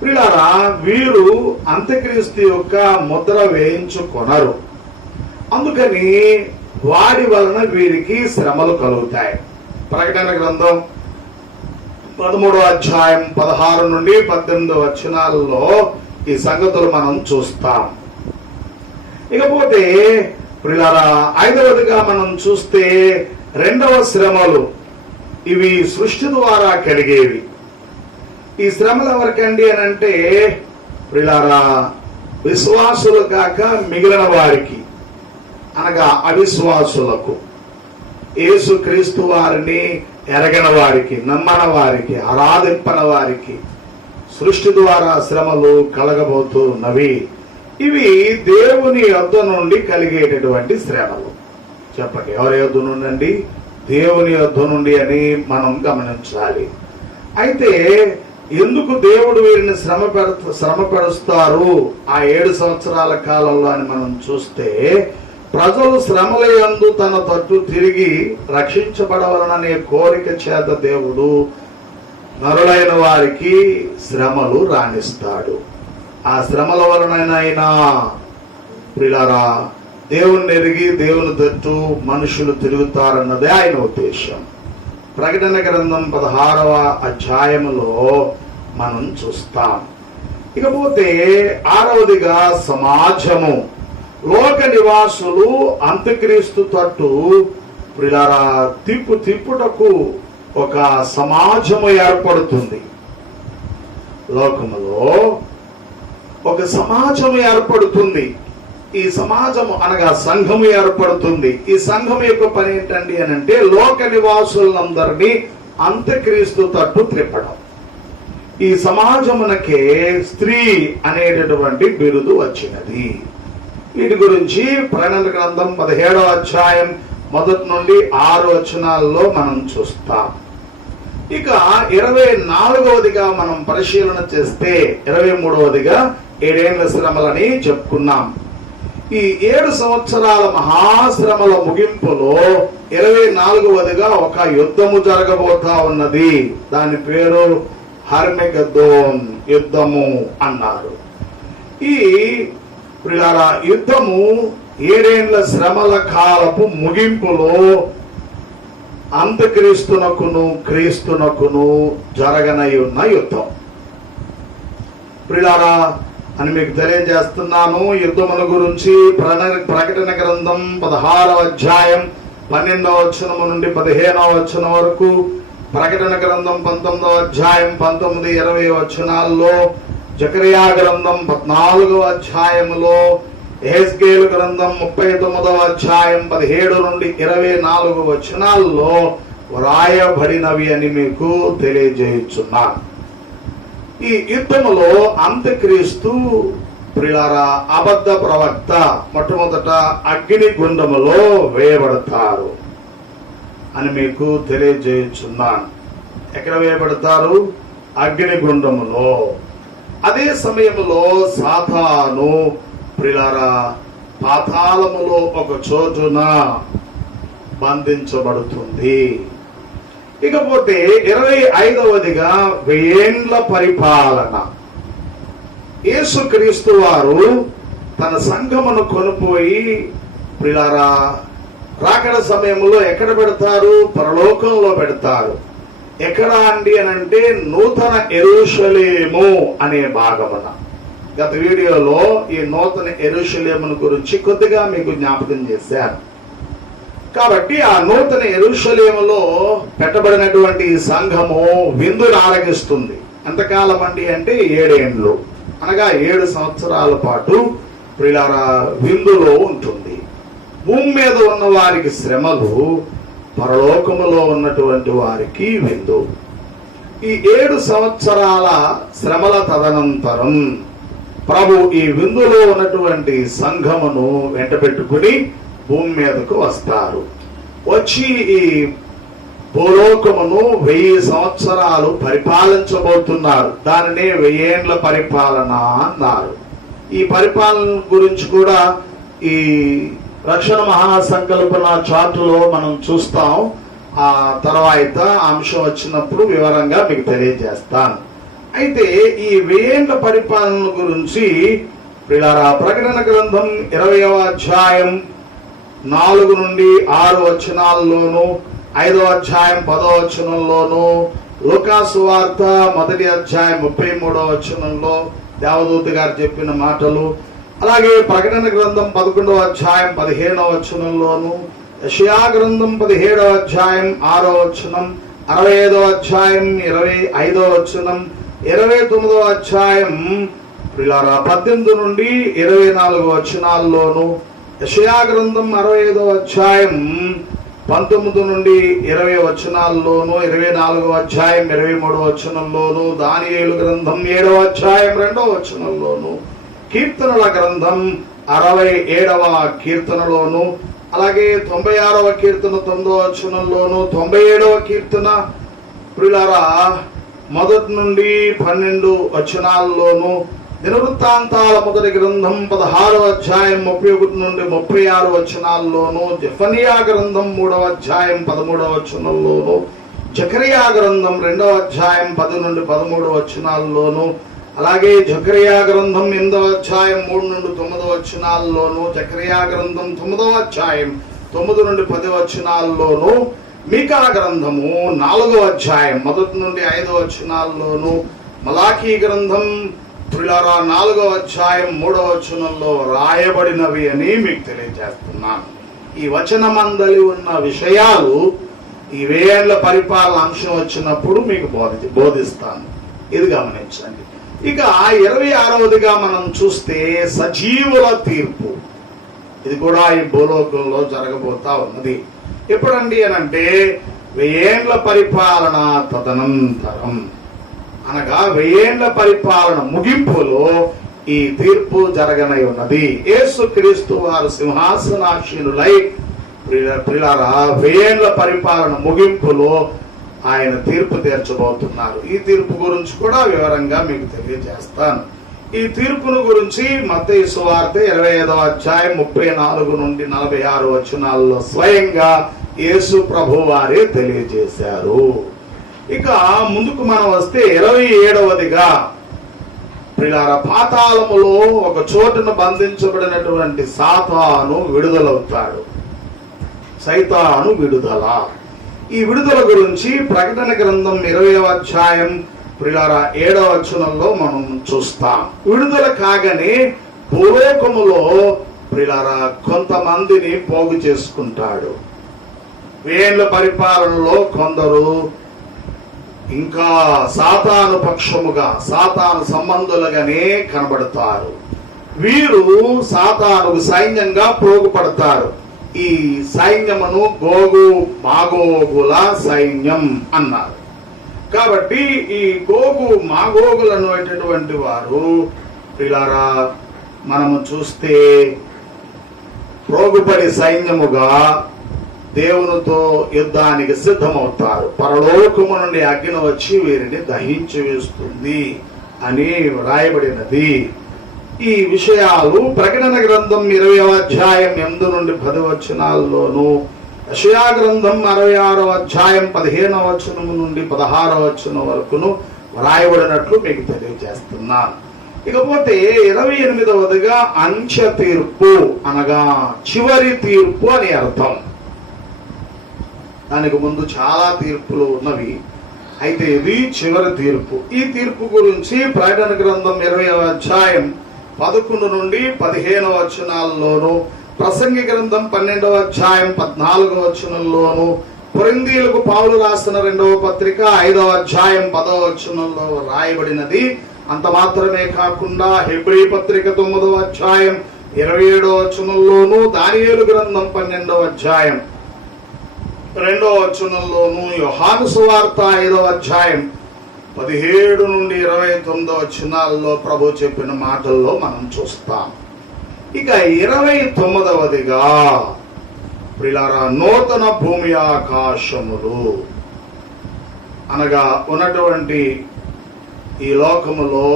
ప్రియులారా వీరు అంత్యక్రీస్తు యొక్క ముద్ర వేయించుకొనరు. అందుకని వాడి వలన వీరికి శ్రమలు కలుగుతాయి. ప్రకటన గ్రంథం 13వ అధ్యాయం 16 నుండి 18 వచనాలలో ఈ సంగతులు మనం చూస్తాం. ఇకపోతే ప్రియులారా 5వదిగా మనం చూస్తే 2వ శ్రమలు. ఇవి సృష్టి ద్వారా కలిగేవి. ఈ శ్రమలు ఎవరికండి అని అంటే ప్రియులారా, విశ్వాసులు కాక మిగిలిన వారికి అనగా అవిశ్వాసులకు, యేసుక్రీస్తు వారిని ఎరగని వారికి, నమ్మని వారికి, ఆరాధింపని వారికి సృష్టి ద్వారా శ్రమలు కలగబోతున్నవి. ఇవి దేవుని యొద్ద నుండి కలిగేటటువంటి శ్రమలు. చెప్పండి, ఎవరి యొద్ద నుండి? దేవుని యొద్ద నుండి అని మనం గమనించాలి. అయితే ఎందుకు దేవుడు వీరిని శ్రమ పరుస్తారు ఆ 7 సంవత్సరాల కాలంలో అని మనం చూస్తే, ప్రజలు శ్రమల యందు తన తట్టు తిరిగి రక్షించబడవలననే కోరిక చేత దేవుడు నరులైన వారికి శ్రమలు రాణిస్తాడు. ఆ శ్రమల వలనైనా ప్రియులారా, దేవుని ఎరిగి దేవుని తట్టు మనుషులు తిరుగుతారన్నదే ఆయన ఉద్దేశం. ప్రకటన గ్రంథం 16వ అధ్యాయములో మనం చూస్తాం. ఇకపోతే 6వదిగా సమాజము. లోక నివాసులు అంత్యక్రీస్తు తట్టు ప్రియులారా తిప్పుటకు ఒక సమాజము ఏర్పడుతుంది. లోకములో ఒక సమాజం ఏర్పడుతుంది. ఈ సమాజము అనగా సంఘము ఏర్పడుతుంది. ఈ సంఘం యొక్క పని ఏంటండి అని అంటే, లోక నివాసులందరినీ అంత్యక్రీస్తు తట్టు త్రిప్పడం. ఈ సమాజమునకే స్త్రీ అనేటటువంటి బిరుదు వచ్చినది. వీటి గురించి ప్రకటన గ్రంథం 17వ అధ్యాయం 1 నుండి 6 వచనాల్లో మనం చూస్తాం. ఇక 24వదిగా మనం పరిశీలన చేస్తే, 23వదిగా 7 ఏళ్ల శ్రమలని చెప్పుకున్నాం. ఈ 7 సంవత్సరాల మహాశ్రమల ముగింపులో 24వదిగా ఒక యుద్ధము జరగబోతా ఉన్నది. దాని పేరు హర్మెగద్దోన్ యుద్ధము అన్నారు. ఈ ప్రియులారా యుద్ధము 7 ఏళ్ల శ్రమల కాలపు ముగింపులో అంత్యక్రీస్తునకును క్రీస్తునకును జరగనై ఉన్న యుద్ధం. ప్రియులారా అని మీకు తెలియజేస్తున్నాను. యుద్ధముల గురించి ప్రకటన గ్రంథం 16వ అధ్యాయం 12వ వచనం నుండి 15వ వచనం వరకు, ప్రకటన గ్రంథం 19వ అధ్యాయం 19, 20 వచనాల్లో, జకరియా గ్రంథం 14వ అధ్యాయములో, యెహెజ్కేలు గ్రంథం 39వ అధ్యాయం 17 నుండి 24 వచనాల్లో వ్రాయబడినవి అని మీకు తెలియజేయుచున్నాను. ఈ యుద్ధములో అంత్యక్రీస్తు ప్రియులారా అబద్ధ ప్రవక్త మొట్టమొదట అగ్ని గుండములో వేయబడతారు అని మీకు తెలియజేయుచున్నాను. ఎక్కడ వేయబడతారు? అగ్ని గుండములో. అదే సమయంలో సాతాను ప్రియులారా పాతాళములో ఒక చోటున బంధించబడుతుంది. ఇకపోతే 25వదిగా 1000 ఏండ్ల పరిపాలన. యేసుక్రీస్తు వారు తన సంఘమును కొనుపోయి ప్రియులారా రాకడ సమయంలో ఎక్కడ పెడతారు? పరలోకంలో పెడతారు. ఎక్కడ అండి అని అంటే, నూతన యెరూషలేము అనే భాగమున. గత వీడియోలో ఈ నూతన యెరూషలేమును గురించి కొద్దిగా మీకు జ్ఞాపకం చేశాను. కాబట్టి ఆ నూతన యెరూషలేములో పెట్టబడినటువంటి సంఘము విందును ఆరగిస్తుంది. ఎంతకాలం అండి అంటే 7 ఏండ్లు, అనగా 7 సంవత్సరాల పాటు ప్రియులారా విందులో ఉంటుంది. భూమి మీద ఉన్న వారికి శ్రమలు, పరలోకములో ఉన్నటువంటి వారికి విందు. ఈ 7 సంవత్సరాల శ్రమల తదనంతరం ప్రభు ఈ విందులో ఉన్నటువంటి సంఘమును వెంట పెట్టుకుని భూమి మీదకు వస్తారు. వచ్చి ఈ భూలోకమును 1000 సంవత్సరాలు పరిపాలించబోతున్నారు. దానినే 1000 ఏండ్ల పరిపాలన అన్నారు. ఈ పరిపాలన గురించి కూడా ఈ రక్షణ మహాసంకల్పన చార్టులో మనం చూస్తాం. ఆ తర్వాత అంశం వచ్చినప్పుడు వివరంగా మీకు తెలియజేస్తాను. అయితే ఈ 1000 ఏండ్ల పరిపాలన గురించి ప్రియులారా ప్రకటన గ్రంథం 20వ అధ్యాయం 4 నుండి 6 వచనాల్లోను, 5వ అధ్యాయం 10వ వచనంలోను, లూకాసు వార్త 1వ అధ్యాయం 33వ వచనంలో దేవదూత గారు చెప్పిన మాటలు, అలాగే ప్రకటన గ్రంథం 11వ అధ్యాయం 15వ వచనంలోను, యెషయా గ్రంథం 17వ అధ్యాయం 6వ వచనం, 65వ అధ్యాయం 25వ వచనం, 29వ అధ్యాయం ప్రియులారా 18 నుండి 24 వచనాల్లోను, యెషయా గ్రంథం 65వ అధ్యాయం 19 నుండి 20 వచనాల్లోను, 24వ అధ్యాయం 23వ వచనంలోను, దానియేలు గ్రంథం 7వ అధ్యాయం 2వ వచనంలోను, కీర్తనల గ్రంథం 67వ కీర్తనలోను, అలాగే 96వ కీర్తన 9వ వచనంలోను, 97వ కీర్తన ప్రియులారా 1 నుండి 12 వచనాల్లోను, దినవృత్తాంతాల మొదటి గ్రంథం 16వ అధ్యాయం 31 నుండి 36 వచనాల్లోను, జెఫనియా గ్రంథం 3వ అధ్యాయం 13వ వచనంలోను, జకరియా గ్రంథం 2వ అధ్యాయం 10 నుండి 13 వచనాల్లోను, అలాగే జకరియా గ్రంథం 8వ అధ్యాయం 3 నుండి 9 వచనాల్లోను, జకరియా గ్రంథం 9వ అధ్యాయం 9 నుండి 10 వచనాల్లోను, మీకా గ్రంథము 4వ అధ్యాయం 1 నుండి 5 వచనాల్లోను, మలాకీ గ్రంథం ప్రియులారా 4వ అధ్యాయం 3వ వచనంలో రాయబడినవి అని మీకు తెలియజేస్తున్నాను. ఈ వచనమందలి ఉన్న విషయాలు ఈ వేళ్ల పరిపాలన అంశం వచ్చినప్పుడు మీకు బోధిస్తాను. ఇది గమనించండి. ఇక 26వదిగా మనం చూస్తే సజీవుల తీర్పు. ఇది కూడా ఈ భూలోకంలో జరగబోతా ఉన్నది. ఎప్పుడండి అనంటే 1000 ఏండ్ల పరిపాలన తదనంతరం, అనగా 1000 ఏండ్ల పరిపాలన ముగింపులో ఈ తీర్పు జరగనై ఉన్నది. యేసుక్రీస్తు వారు సింహాసనాసీనులై ప్రియులారా 1000 ఏండ్ల పరిపాలన ముగింపులో ఆయన తీర్పు తీర్చబోతున్నారు. ఈ తీర్పు గురించి కూడా వివరంగా మీకు తెలియజేస్తాను. ఈ తీర్పును గురించి మత్తయి సువార్త 25వ అధ్యాయం 34 నుండి 46 వచనాల్లో స్వయంగా యేసు ప్రభు వారే తెలియజేశారు. ఇక ముందుకు మనం వస్తే 27వదిగా ప్రియులారా పాతాళములో ఒక చోటును బంధించబడినటువంటి సాతాను విడుదలవుతాడు. సైతాను విడుదల. ఈ విడుదల గురించి ప్రకటన గ్రంథం 20వ అధ్యాయం ప్రియులారా 7వ వచనంలో మనం చూస్తాం. విడుదల కాగానే భూలోకములో ప్రియులారా కొంతమందిని పోగు చేసుకుంటాడు. 1000 ఏండ్ల పరిపాలనలో కొందరు ఇంకా సాతాను పక్షముగా, సాతాను సంబంధులుగానే కనబడతారు. వీరు సాతానుకు సైన్యంగా పోగుపడతారు. ఈ సైన్యమును గోగు మాగోగుల సైన్యం అన్నారు. కాబట్టి ఈ గోగు మాగోగులను అనేటటువంటి వారు పిల్లరా మనము చూస్తే ప్రోగుపడి సైన్యముగా దేవునితో యుద్ధానికి సిద్ధమవుతారు. పరలోకము నుండి అగ్ని వచ్చి వీరిని దహించి వేస్తుంది అని రాయబడినది. ఈ విషయాలు ప్రకటన గ్రంథం 20వ అధ్యాయం 8 నుండి 10 వచనాల్లోను, యెషయా గ్రంథం 66వ అధ్యాయం 15వ వచనం నుండి 16వ వచనం వరకును రాయబడినట్లు మీకు తెలియజేస్తున్నాను. ఇకపోతే 28వదిగా అంత్య తీర్పు, అనగా చివరి తీర్పు అని అర్థం. దానికి ముందు చాలా తీర్పులు ఉన్నవి, అయితే ఇది చివరి తీర్పు. ఈ తీర్పు గురించి ప్రకటన గ్రంథం 20వ అధ్యాయం 11 నుండి 15వ వచనాల్లోను, ప్రసంగి గ్రంథం 12వ అధ్యాయం 14వ వచనంలోను, కొరింథీయులకు పౌలు రాసిన 2వ పత్రిక 5వ అధ్యాయం 10వ వచనంలో రాయబడినది. అంత మాత్రమే కాకుండా హెబ్రీ పత్రిక 9వ అధ్యాయం 27వ వచనంలోను, దానియేలు గ్రంథం 12వ అధ్యాయం 2వ వచనంలోను, యోహాను సువార్త 5వ అధ్యాయం 17 నుండి 29 వచనాల్లో ప్రభు చెప్పిన మాటల్లో మనం చూస్తాం. ఇక 29వదిగా ప్రియులారా నూతన భూమి ఆకాశములు, అనగా ఉన్నటువంటి ఈ లోకములో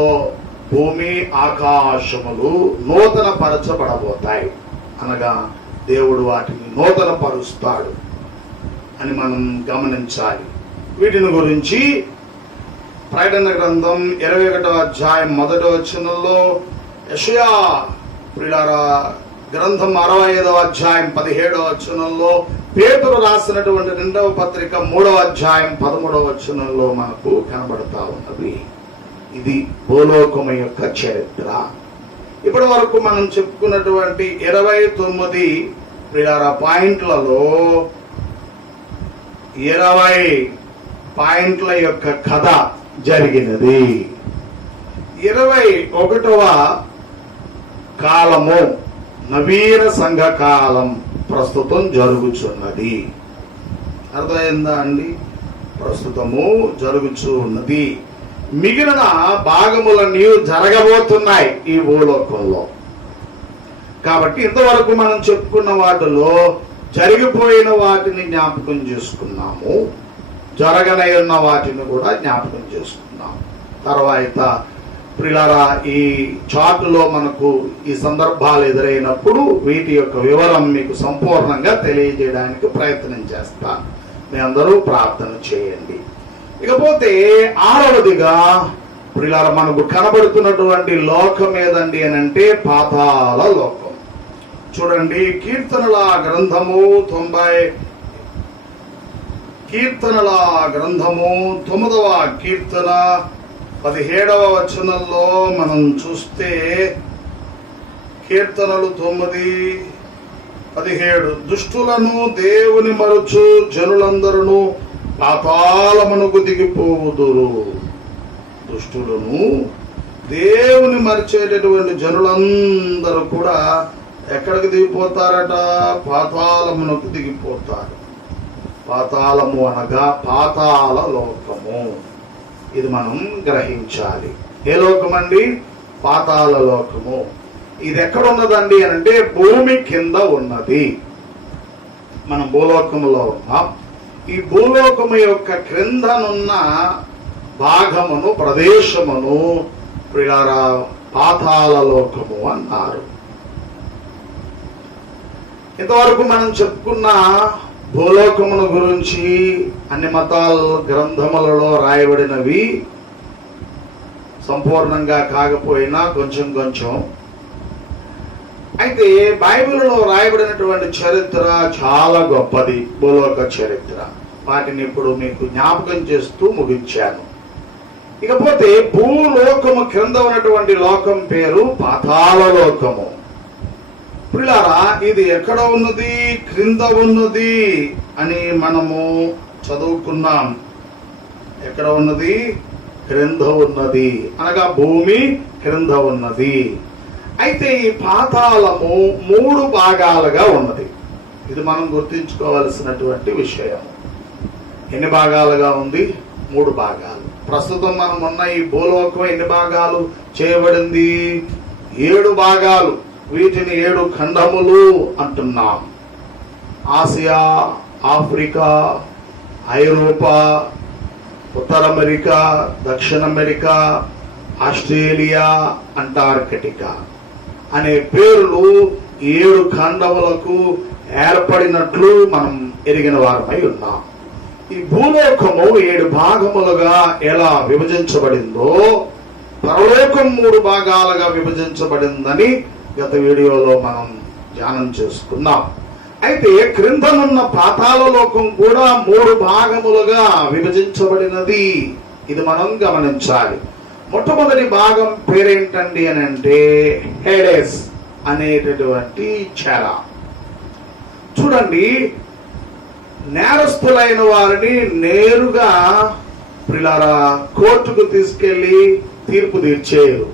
భూమి ఆకాశములు నూతన పరచబడబోతాయి. అనగా దేవుడు వాటిని నూతన పరుస్తాడు అని మనం గమనించాలి. వీటిని గురించి ప్రకటన గ్రంథం 21వ అధ్యాయం 1వ వచనంలో, యెషయా ప్రియులారా గ్రంథం 65వ అధ్యాయం 17వ వచనంలో, పేతురు రాసినటువంటి 2వ పత్రిక 3వ అధ్యాయం 13వ వచనంలో మనకు కనబడతా ఉన్నది. ఇది భూలోకము యొక్క చరిత్ర. ఇప్పటి వరకు మనం చెప్పుకున్నటువంటి 29 ప్రియులారా పాయింట్లలో 20 పాయింట్ల యొక్క కథ జరిగినది. 21వ కాలము, నవీన సంఘ కాలం ప్రస్తుతం జరుగుచున్నది. అర్థమైందా అండి? ప్రస్తుతము జరుగుచూ ఉన్నది. మిగిలిన భాగములన్నీ జరగబోతున్నాయి ఈ భూలోకంలో. కాబట్టి ఇంతవరకు మనం చెప్పుకున్న వాటిలో జరిగిపోయిన వాటిని జ్ఞాపకం చేసుకున్నాము, జరగనై ఉన్న వాటిని కూడా జ్ఞాపకం చేసుకున్నాము. తర్వాత ప్రియులారా, ఈ చార్టులో మనకు ఈ సందర్భాలు ఎదురైనప్పుడు వీటి యొక్క వివరం మీకు సంపూర్ణంగా తెలియజేయడానికి ప్రయత్నం చేస్తాను. మీ అందరూ ప్రార్థన చేయండి. ఇకపోతే 6వదిగా ప్రియులారా, మనకు కనబడుతున్నటువంటి లోకం ఏదండి అని అంటే పాతాళ లోకం. చూడండి, కీర్తనల గ్రంథము 9వ కీర్తన 17వ వచనంలో మనం చూస్తే, కీర్తనలు 9:17, దుష్టులను దేవుని మరుచు జనులందరూ పాతాళమునకు దిగిపోవుదురు. దుష్టులను దేవుని మరిచేటటువంటి జనులందరూ కూడా ఎక్కడికి దిగిపోతారట? పాతాళమునకు దిగిపోతారు. పాతాళము అనగా పాతాళ లోకము. ఇది మనం గ్రహించాలి. ఏ లోకం అండి? పాతాళ లోకము. ఇది ఎక్కడ ఉన్నదండి అని అంటే భూమి కింద ఉన్నది. మనం భూలోకములో ఉన్నాం. ఈ భూలోకము యొక్క క్రిందనున్న భాగమును, ప్రదేశమును ప్రియారా పాతాళ లోకము అన్నారు. ఇంతవరకు మనం చెప్పుకున్న భూలోకమును గురించి అన్ని మతాల గ్రంథములలో రాయబడినవి సంపూర్ణంగా కాకపోయినా కొంచెం కొంచెం. అయితే బైబిల్లో రాయబడినటువంటి చరిత్ర చాలా గొప్పది, భూలోక చరిత్ర. వాటిని ఇప్పుడు మీకు జ్ఞాపకం చేస్తూ ముగించాను. ఇకపోతే భూలోకము క్రింద ఉన్నటువంటి లోకం పేరు పాతాళ లోకము. ప్రియులారా, ఇది ఎక్కడ ఉన్నది? క్రింద ఉన్నది అని మనము చదువుకున్నాం. ఎక్కడ ఉన్నది? క్రింద ఉన్నది అనగా భూమి క్రింద ఉన్నది. అయితే ఈ పాతాళము 3 భాగాలుగా ఉన్నది. ఇది మనం గుర్తించుకోవలసినటువంటి విషయం. ఎన్ని భాగాలుగా ఉంది? 3 భాగాలు. ప్రస్తుతం మనం ఉన్న ఈ భూలోకం ఎన్ని భాగాలు చేయబడింది? 7 భాగాలు. వీటిని 7 ఖండములు అంటున్నాం. ఆసియా, ఆఫ్రికా, ఐరోపా, ఉత్తర అమెరికా, దక్షిణ అమెరికా, ఆస్ట్రేలియా, అంటార్కిటికా అనే పేర్లు 7 ఖండములకు ఏర్పడినట్లు మనం ఎరిగిన వారమై ఉన్నాం. ఈ భూలోకము 7 భాగములుగా ఎలా విభజించబడిందో, పరలోకం 3 భాగాలుగా విభజించబడిందని గత వీడియోలో మనం ధ్యానం చేసుకున్నాం. అయితే క్రిందనున్న పాతాళ లోకం కూడా 3 భాగములుగా విభజించబడినది. ఇది మనం గమనించాలి. మొట్టమొదటి భాగం పేరేంటండి అని అంటే హేడెస్ అనేటటువంటి చెర. చూడండి, నేరస్తులైన వారిని నేరుగా ప్రియులారా కోర్టుకు తీసుకెళ్లి తీర్పు తీర్చేయరు.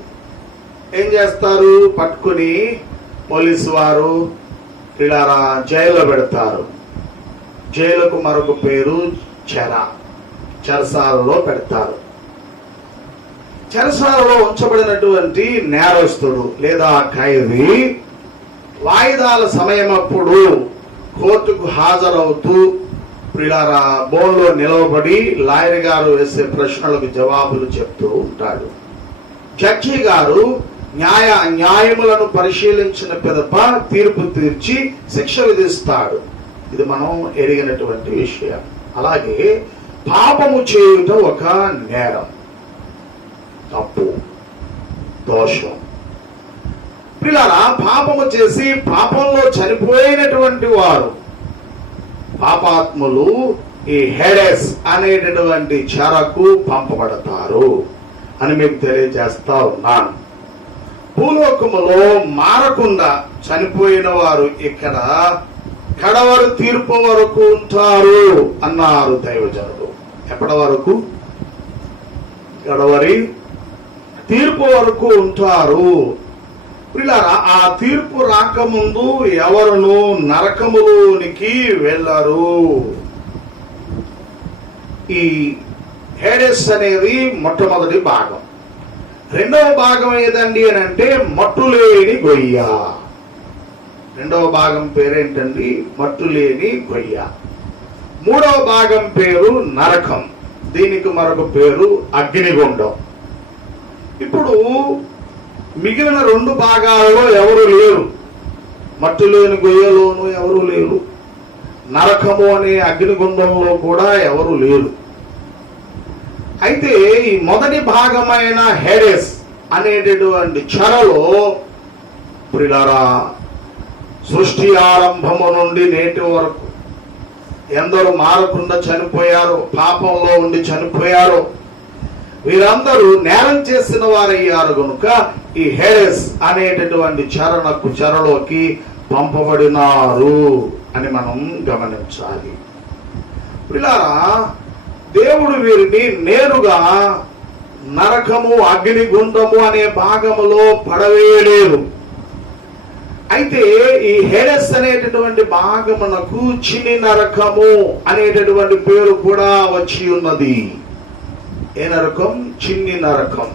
ఏం చేస్తారు? పట్టుకుని పోలీసు వారు ప్రియులారా జైల్లో పెడతారు. జైలుకు మరొక పేరు చెర. చెరసాలలో పెడతారు. చెరసాలలో ఉంచబడినటువంటి నేరస్తుడు లేదా ఖైదీ వాయిదాల సమయం అప్పుడు కోర్టుకు హాజరవుతూ ప్రియులారా బోన్లో నిలవబడి లాయర్ గారు వేసే ప్రశ్నలకు జవాబులు చెప్తూ ఉంటాడు. జడ్జి గారు న్యాయములను పరిశీలించిన పిదప తీర్పు తీర్చి శిక్ష విధిస్తాడు. ఇది మనం ఎరిగినటువంటి విషయం. అలాగే పాపము చేయుట ఒక నేరం, తప్పు, దోషం. ప్రియులారా, పాపము చేసి పాపంలో చనిపోయినటువంటి వారు, పాపాత్ములు ఈ హేడెస్ అనేటటువంటి చెరకు పంపబడతారు అని మీకు తెలియజేస్తా ఉన్నాను. భూలోకములో మారకుండా చనిపోయిన వారు ఇక్కడ కడవరి తీర్పు వరకు ఉంటారు అన్నారు దైవజనుడు. ఎప్పటి వరకు? కడవరి తీర్పు వరకు ఉంటారు. ప్రియులారా, ఆ తీర్పు రాకముందు ఎవరును నరకములోనికి వెళ్ళరు. ఈ హేడెస్ అనేది మొట్టమొదటి భాగం. రెండవ భాగం ఏదండి అని అంటే మట్టులేని గొయ్య. రెండవ భాగం పేరేంటండి? మట్టులేని గొయ్య. మూడవ భాగం పేరు నరకం. దీనికి మరొక పేరు అగ్నిగుండం. ఇప్పుడు మిగిలిన రెండు భాగాల్లో ఎవరు లేరు. మట్టులేని గొయ్యలోనూ ఎవరు లేరు, నరకము అనే అగ్నిగుండంలో కూడా ఎవరు లేరు. అయితే ఈ మొదటి భాగమైన హేడెస్ అనేటటువంటి చెరలో ప్రియులారా, సృష్టి ఆరంభము నుండి నేటి వరకు ఎందరూ మారకుండా చనిపోయారో, పాపంలో ఉండి చనిపోయారో, వీరందరూ నేరం చేసిన వారయ్యారు కనుక ఈ హేడెస్ అనేటటువంటి చెరలోకి పంపబడినారు అని మనం గమనించాలి. ప్రియులారా, దేవుడు వీరిని నేరుగా నరకము, అగ్నిగుండము అనే భాగములో పడవేయలేదు. అయితే ఈ హేడెస్ అనేటటువంటి భాగమునకు చిన్ని నరకము అనేటటువంటి పేరు కూడా వచ్చి ఉన్నది. ఏ నరకం? చిన్ని నరకం.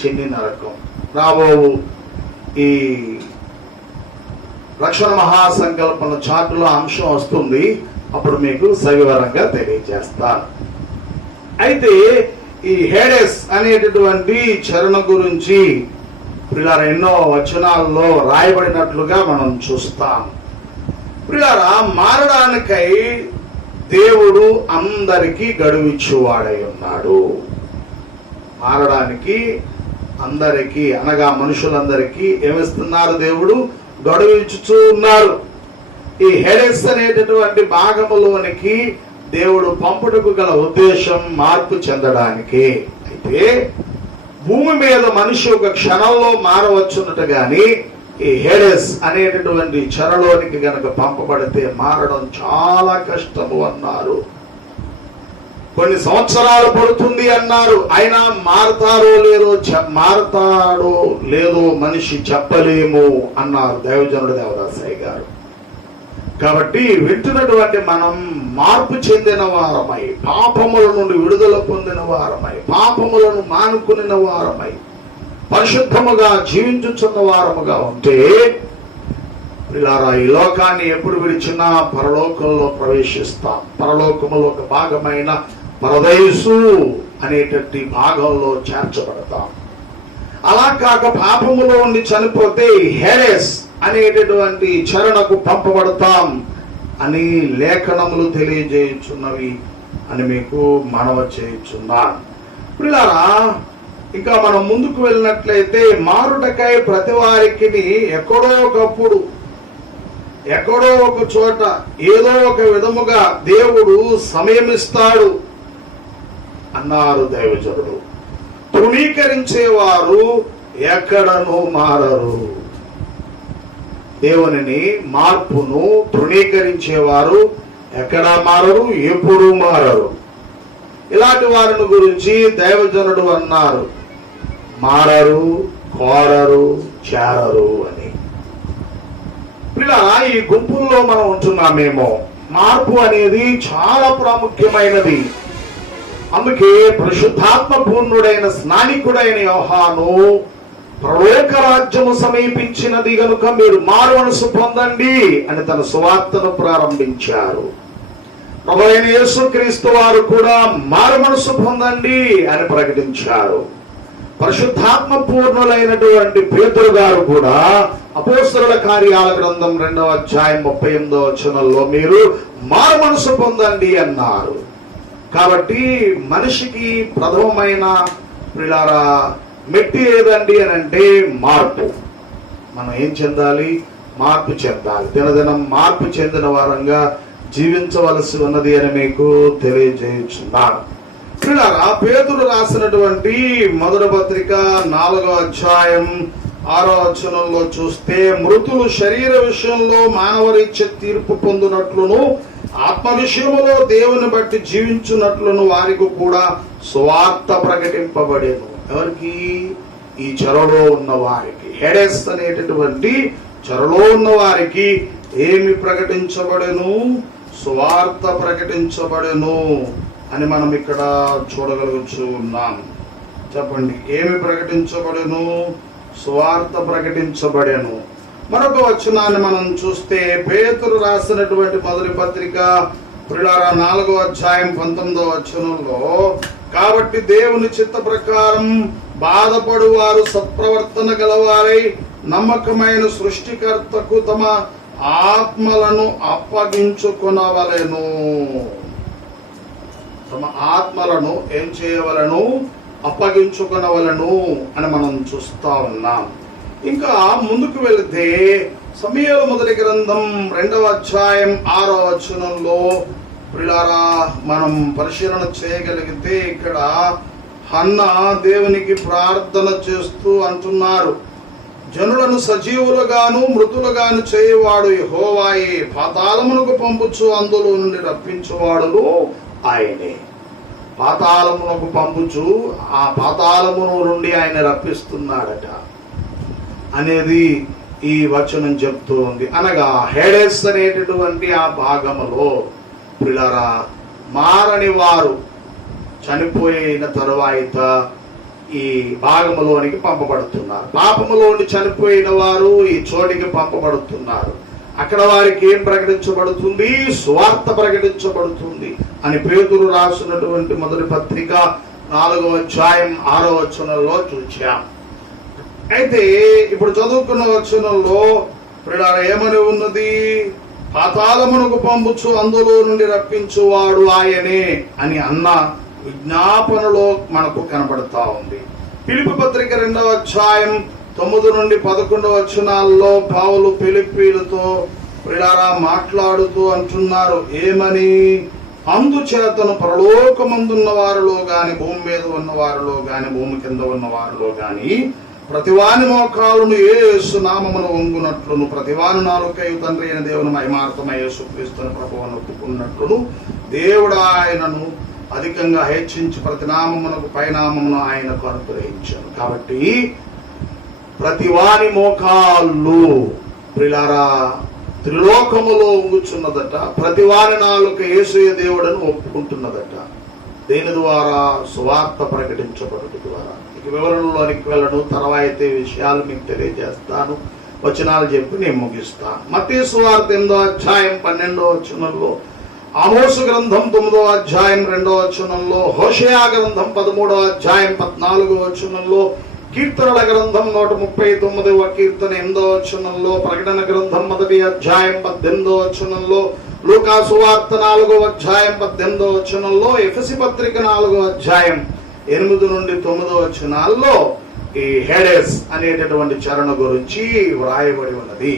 చిన్ని నరకం రాబో ఈ రక్షణ మహాసంకల్పన చార్టులో అంశం వస్తుంది, అప్పుడు మీకు సవివరంగా తెలియజేస్తాను. అయితే ఈ హేడెస్ అనేటటువంటి చరణ గురించి ప్రియులారా ఎన్నో వచనాల్లో రాయబడినట్లుగా మనం చూస్తాం. ప్రియులారా, మారడానికై దేవుడు అందరికీ గడువిచ్చువాడై ఉన్నాడు. మారడానికి అందరికీ అనగా మనుషులందరికీ ఏమిస్తున్నారు? దేవుడు గడువిచ్చుచూ ఉన్నారు. ఈ హేడెస్ అనేటటువంటి భాగములోనికి దేవుడు పంపుటకు గల ఉద్దేశం మార్పు చెందడానికి. అయితే భూమి మీద మనిషి ఒక క్షణంలో మారవచ్చున్నట్టు గాని ఈ హేడెస్ అనేటటువంటి చెరలోనికి గనక పంపబడితే మారడం చాలా కష్టము అన్నారు. కొన్ని సంవత్సరాలు పడుతుంది అన్నారు. అయినా మారతాడో లేదో మనిషి చెప్పలేము అన్నారు దైవజనుడు దేవదాసయ్య గారు. కాబట్టి వింటున్నటువంటి మనం మార్పు చెందిన వారమై, పాపముల నుండి విడుదల పొందిన వారమై, పాపములను మానుకున్న వారమై, పరిశుద్ధముగా జీవించుచున్న వారముగా ఉంటే ప్రియులారా, ఈ లోకాన్ని ఎప్పుడు విడిచినా పరలోకంలో ప్రవేశిస్తాం. పరలోకములో ఒక భాగమైన పరదైసు అనేటటువంటి భాగంలో చేర్చబడతాం. అలా కాక పాపములో ఉండి చనిపోతే హేడెస్ అనేటటువంటి చరణకు పంపబడతాం అని లేఖనములు తెలియజేయుచున్నవి అని మీకు మనవ చేయుచున్నాను. ప్రియులారా, ఇంకా మనం ముందుకు వెళ్ళినట్లయితే మారుటకై ప్రతి వారికి ఎక్కడో ఒకప్పుడు, ఎక్కడో ఒక చోట, ఏదో ఒక విధముగా దేవుడు సమయమిస్తాడు అన్నారు దైవజనుడు. తృణీకరించేవారు ఎక్కడనూ మారరు. దేవునిని, మార్పును తృణీకరించేవారు ఎక్కడా మారరు, ఎప్పుడూ మారరు. ఇలాంటి వారిని గురించి దైవజనుడు అన్నారు, మారరు, కోరరు, చేరరు అని. ఇలా ఈ గుంపుల్లో మనం ఉంటున్నామేమో. మార్పు అనేది చాలా ప్రాముఖ్యమైనది. అందుకే పరిశుద్ధాత్మ పూర్ణుడైన స్నానికుడైన యోహాను పరలోక రాజ్యము సమీపించినది గనుక మీరు మారు మనసు పొందండి అని తన సువార్తను ప్రారంభించారు. ప్రభువైన యేసుక్రీస్తు వారు కూడా మారు మనసు పొందండి అని ప్రకటించారు. పరిశుద్ధాత్మ పూర్ణులైనటువంటి పేతురు గారు కూడా అపోస్తలుల కార్యాల గ్రంథం 2వ అధ్యాయం 38వ వచనంలో మీరు మారు మనసు పొందండి అన్నారు. కాబట్టి మనిషికి ప్రథమమైన ప్రియులారా మెట్టి ఏదండి అని అంటే మార్పు. మనం ఏం చెందాలి? మార్పు చెందాలి. దినదినం మార్పు చెందిన వారంగా జీవించవలసి ఉన్నది అని మీకు తెలియజేయుచున్నాను. ప్రియులారా, పేతురు రాసినటువంటి మొదటి పత్రిక 4వ అధ్యాయం 6వ వచనంలో చూస్తే, మృతులు శరీర విషయంలో మానవరీత్య తీర్పు పొందినట్లును ఆత్మ విషయములో దేవుని బట్టి జీవించున్నట్లును వారికి కూడా సువార్త ప్రకటింపబడేను. ఎవరికి? ఈ చెరలో ఉన్న వారికి. హేడెస్ అనేటటువంటి చెరలో ఉన్న వారికి ఏమి ప్రకటించబడెను? సువార్త ప్రకటించబడెను అని మనం ఇక్కడ చూడగలుగుతూ ఉన్నాం. చెప్పండి, ఏమి ప్రకటించబడెను? సువార్త ప్రకటించబడెను. మరొక వచనాన్ని మనం చూస్తే పేతురు రాసినటువంటి మొదటి పత్రిక ప్రియులారా 4వ అధ్యాయం 19వ వచనంలో, కాబట్టి దేవుని చిత్త ప్రకారం బాధపడు వారు సత్ప్రవర్తన గలవారై నమ్మకమైన సృష్టికర్తకు తమ ఆత్మలను అప్పగించుకొనవలెను. తమ ఆత్మలను ఏం చేయవలను? అప్పగించుకొనవలను అని మనం చూస్తా ఉన్నాం. ఇంకా ముందుకు వెళితే సమూయేలు మొదటి గ్రంథం 2వ అధ్యాయం 6వ వచనంలో ప్రియులారా మనం పరిశీలన చేయగలిగితే ఇక్కడ హన్నా దేవునికి ప్రార్థన చేస్తూ అంటున్నారు, జనులను సజీవులుగాను మృతులుగాను చేయవాడు యెహోవాయే, పాతాళమునకు పంపుచు అందులో నుండి రప్పించువాడును ఆయనే. పాతాళమునకు పంపుచు ఆ పాతాళమును నుండి ఆయన రప్పిస్తున్నాడట అనేది ఈ వచనం చెప్తూ ఉంది. అనగా హేడెస్ అనేటటువంటి ఆ భాగములో ప్రియులారా మారని వారు చనిపోయిన తరువాత ఈ భాగములోనికి పంపబడుతున్నారు. పాపములోని చనిపోయిన వారు ఈ చోటికి పంపబడుతున్నారు. అక్కడ వారికి ఏం ప్రకటించబడుతుంది? సువార్త ప్రకటించబడుతుంది అని పేతురు రాసినటువంటి మొదటి పత్రిక 4వ అధ్యాయం 6వ వచనంలో చూచాం. అయితే ఇప్పుడు చదువుకున్న వచనంలో ప్రియులారా ఏమని ఉన్నది? పాతాళమునకు పంపుచు అందులో నుండి రప్పించువాడు ఆయనే అని అన్న విజ్ఞాపనలో మనకు కనబడతా ఉంది. ఫిలిప్పీ పత్రిక 2వ అధ్యాయం 9 నుండి 11 వచనాల్లో పౌలు ఫిలిప్పీలతో ప్రియులారా మాట్లాడుతూ అంటున్నారు, ఏమని? అందుచేతను పరలోకమందున్న వారిలో గాని, భూమి మీద ఉన్న వారిలో గాని, భూమి కింద ఉన్న వారిలో గాని ప్రతివాని మోకాలును యేసు నామమును వంగునట్లును, ప్రతివాని నాలుకయు తండ్రి అయిన దేవుని మహిమార్థమై యేసుక్రీస్తుని ప్రభువును ఒప్పుకున్నట్లును దేవుడు ఆయనను అధికంగా హెచ్చించి ప్రతి నామమునకు పైనామమును ఆయనకు అనుగ్రహించాను. కాబట్టి ప్రతివాని మోకాళ్ళు ప్రియులారా త్రిలోకములో ఉంగుచున్నదట. ప్రతివాని నాలుక యేసయ్య దేవుడని ఒప్పుకుంటున్నదట. దేని ద్వారా? సువార్త ప్రకటించబడుట ద్వారా. ఇక వివరణలోనికి వెళ్ళను, తర్వాత విషయాలు మీకు తెలియజేస్తాను. వచనాలు చెప్పి నేను ముగిస్తాను. మత్తయి సువార్త 8వ అధ్యాయం 12వ వచనంలో, ఆమోసు గ్రంథం 9వ అధ్యాయం 2వ వచనంలో, హోషేయ గ్రంథం 13వ అధ్యాయం 14వ వచనంలో, కీర్తనల గ్రంథం 139వ కీర్తన 8వ వచనంలో, ప్రకటన గ్రంథం 1వ అధ్యాయం 18వ వచనంలో, లూకా సువార్త 4వ అధ్యాయం 18వ వచనంలో, ఎఫెసీ పత్రిక 4వ అధ్యాయం 8 నుండి 9 వచనాల్లో ఈ హేడెస్ అనేటటువంటి చరణ గురించి వ్రాయబడి ఉన్నది.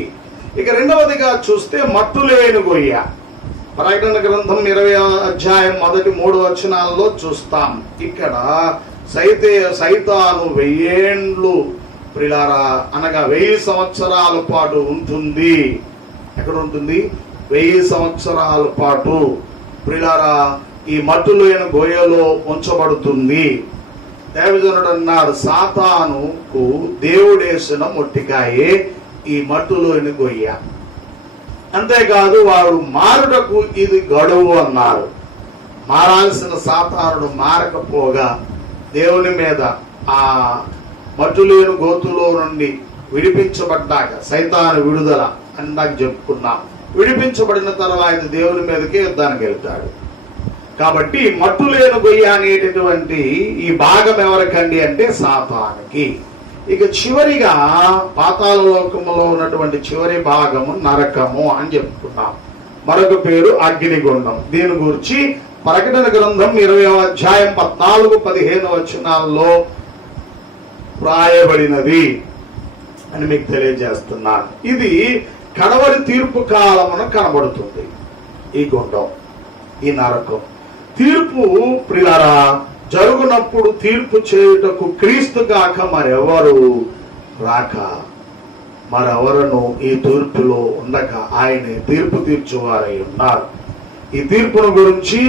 ఇక రెండవదిగా చూస్తే మట్టులేని గొయ్య. ప్రకటన గ్రంథం 20వ అధ్యాయం 1-3 వచనాల్లో చూస్తాం. ఇక్కడ సైతాను 1000 ఏండ్లు ప్రియులారా అనగా 1000 సంవత్సరాల పాటు ఉంటుంది. ఎక్కడ ఉంటుంది? 1000 సంవత్సరాల పాటు ప్రియులారా ఈ మట్టులేని గొయ్యలో ఉంచబడుతుంది. దేవజనుడు అన్నాడు, సాతానుకు దేవుడేసిన మొట్టికాయే ఈ మట్టులోని గొయ్య. అంతేకాదు వాడు మారుటకు ఇది గడువు అన్నారు. మారాల్సిన సాతానుడు మారకపోగా దేవుని మీద ఆ మట్టులేని గోతులో నుండి విడిపించబడ్డాక సైతాను విడుదల అని నాకు చెప్పుకున్నాం. విడిపించబడిన తర్వాత దేవుని మీదకే యుద్ధానికి వెళ్తాడు. కాబట్టి మట్టులేని గొయ్య అనేటటువంటి ఈ భాగం ఎవరికండి అంటే సాతానుకి. ఇక చివరిగా పాతాళ లోకములో ఉన్నటువంటి చివరి భాగము నరకము అని చెప్పుకున్నాం. మరొక పేరు అగ్నిగుండం. దీని గురించి ప్రకటన గ్రంథం 20వ అధ్యాయం 14-15 వచనాల్లో వ్రాయబడినది అని మీకు తెలియజేస్తున్నాను. ఇది కడవరి తీర్పు కాలమున కనబడుతుంది. ఈ గుండం, ఈ నరకం తీర్పు ప్రియులారా జరుగునప్పుడు తీర్పు చేయుటకు క్రీస్తు కాక మరెవరు రాక, మరెవరను ఈ తీర్పులో ఉండక ఆయనే తీర్పు తీర్చువారై ఉన్నారు. ఈ తీర్పును గురించి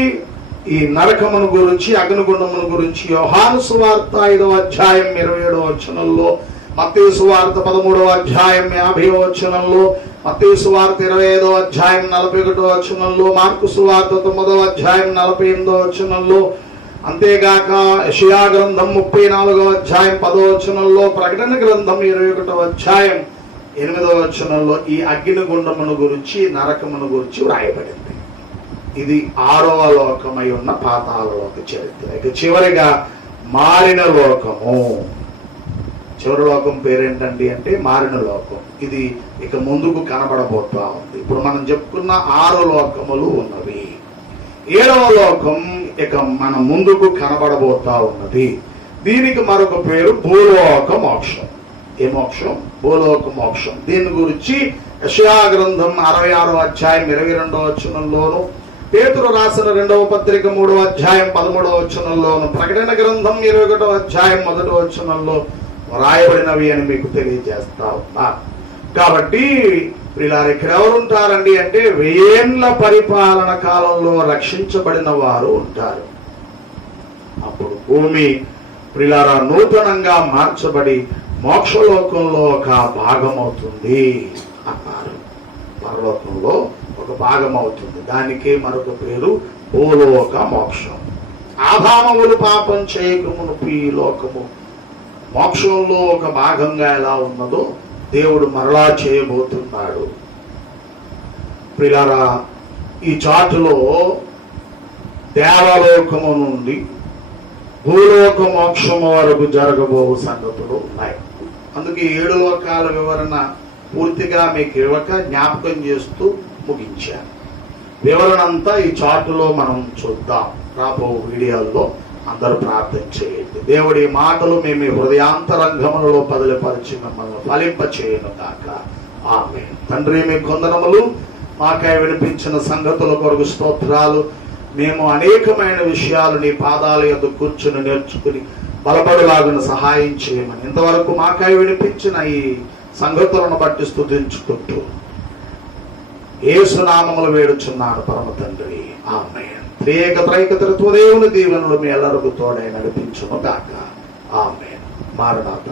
ఈ నరకమును గురించి, అగ్నిగుండమును గురించి యోహాను సువార్త 5వ అధ్యాయం 27వ వచనంలో, మత్తయి సువార్త 13వ అధ్యాయం 50వ వచనంలో, మత్తయి సువార్త 25వ అధ్యాయం 41వ వచనంలో, మార్కు సువార్త 9వ అధ్యాయం 48వ వచనంలో, అంతేగాక యెషయా గ్రంథం 34వ అధ్యాయం 10వ వచనంలో, ప్రకటన గ్రంథం 21వ అధ్యాయం 8వ వచనంలో ఈ అగ్నిగుండమును గురించి, నరకమును గురించి వ్రాయబడింది. ఇది 6వ లోకమై ఉన్న పాతాళ లోక చరిత్ర. ఇక చివరిగా మారిన లోకము. చివరి లోకం పేరేంటండి అంటే మారిన లోకం. ఇది ఇక ముందుకు కనబడబోతా ఉంది. ఇప్పుడు మనం చెప్పుకున్న 6 లోకములు ఉన్నవి. 7వ లోకం ఇక మన ముందుకు కనబడబోతా ఉన్నది. దీనికి మరొక పేరు భూలోక మోక్షం. ఏ మోక్షం? భూలోక మోక్షం. దీని గురించి యెషయా గ్రంథం 66వ అధ్యాయం 22వ వచనంలోను, పేతురు రాసిన 2వ పత్రిక 3వ అధ్యాయం 13వ వచనంలోను, ప్రకటన గ్రంథం 21వ అధ్యాయం 1వ వచనంలో రాయబడినవి అని మీకు తెలియజేస్తా ఉన్నా. కాబట్టి ప్రియులారా, ఇక్కడ ఎవరు ఉంటారండి అంటే 1000 ఏళ్ల పరిపాలన కాలంలో రక్షించబడిన వారు ఉంటారు. అప్పుడు భూమి ప్రియులారా నూతనంగా మార్చబడి మోక్షలోకంలో ఒక భాగం అవుతుంది అన్నారు. పరలోకంలో ఒక భాగం అవుతుంది. దానికే మరొక పేరు భూలోక మోక్షం. ఆదామములు పాపం చేయకమునుపు ఈ లోకము మోక్షంలో ఒక భాగంగా ఎలా ఉన్నదో దేవుడు మరలా చేయబోతున్నాడు. ప్రియులారా, ఈ చాటులో దేవలోకము నుండి భూలోక మోక్షము వరకు జరగబో సంగతులు ఉన్నాయి. అందుకే 7 లోకాల వివరణ పూర్తిగా మీకు ఇవ్వక జ్ఞాపకం చేస్తూ ముగించాను. వివరణ అంతా ఈ చాటులో మనం చూద్దాం. రాబో వీడియోల్లో అందరూ ప్రార్థన చేయండి. దేవుడి మాటలు మేము హృదయాంతరంగములలో బదిలిపరిచి మిమ్మల్ని ఫలింప చేయను కాక. ఆమేన్. తండ్రి, మీ కొందనములు మాకై వినిపించిన సంగతుల కొరకు స్తోత్రాలు. మేము అనేకమైన విషయాలు నీ పాదాల యొద్ద కూర్చుని నేర్చుకుని బలపడలాగున సహాయం చేయమని ఇంతవరకు మాకై వినిపించిన ఈ సంగతులను బట్టి స్తుతించుకుంటూ యేసు నామములో వేడుచున్నాను పరమ తండ్రి. ఆమేన్. త్రైకతృత్వ దేవుని దీవెనలు మీ ಎಲ್ಲರಿಗೂ తోడై నడిపించును గాక. ఆమేన్. మారనాథ.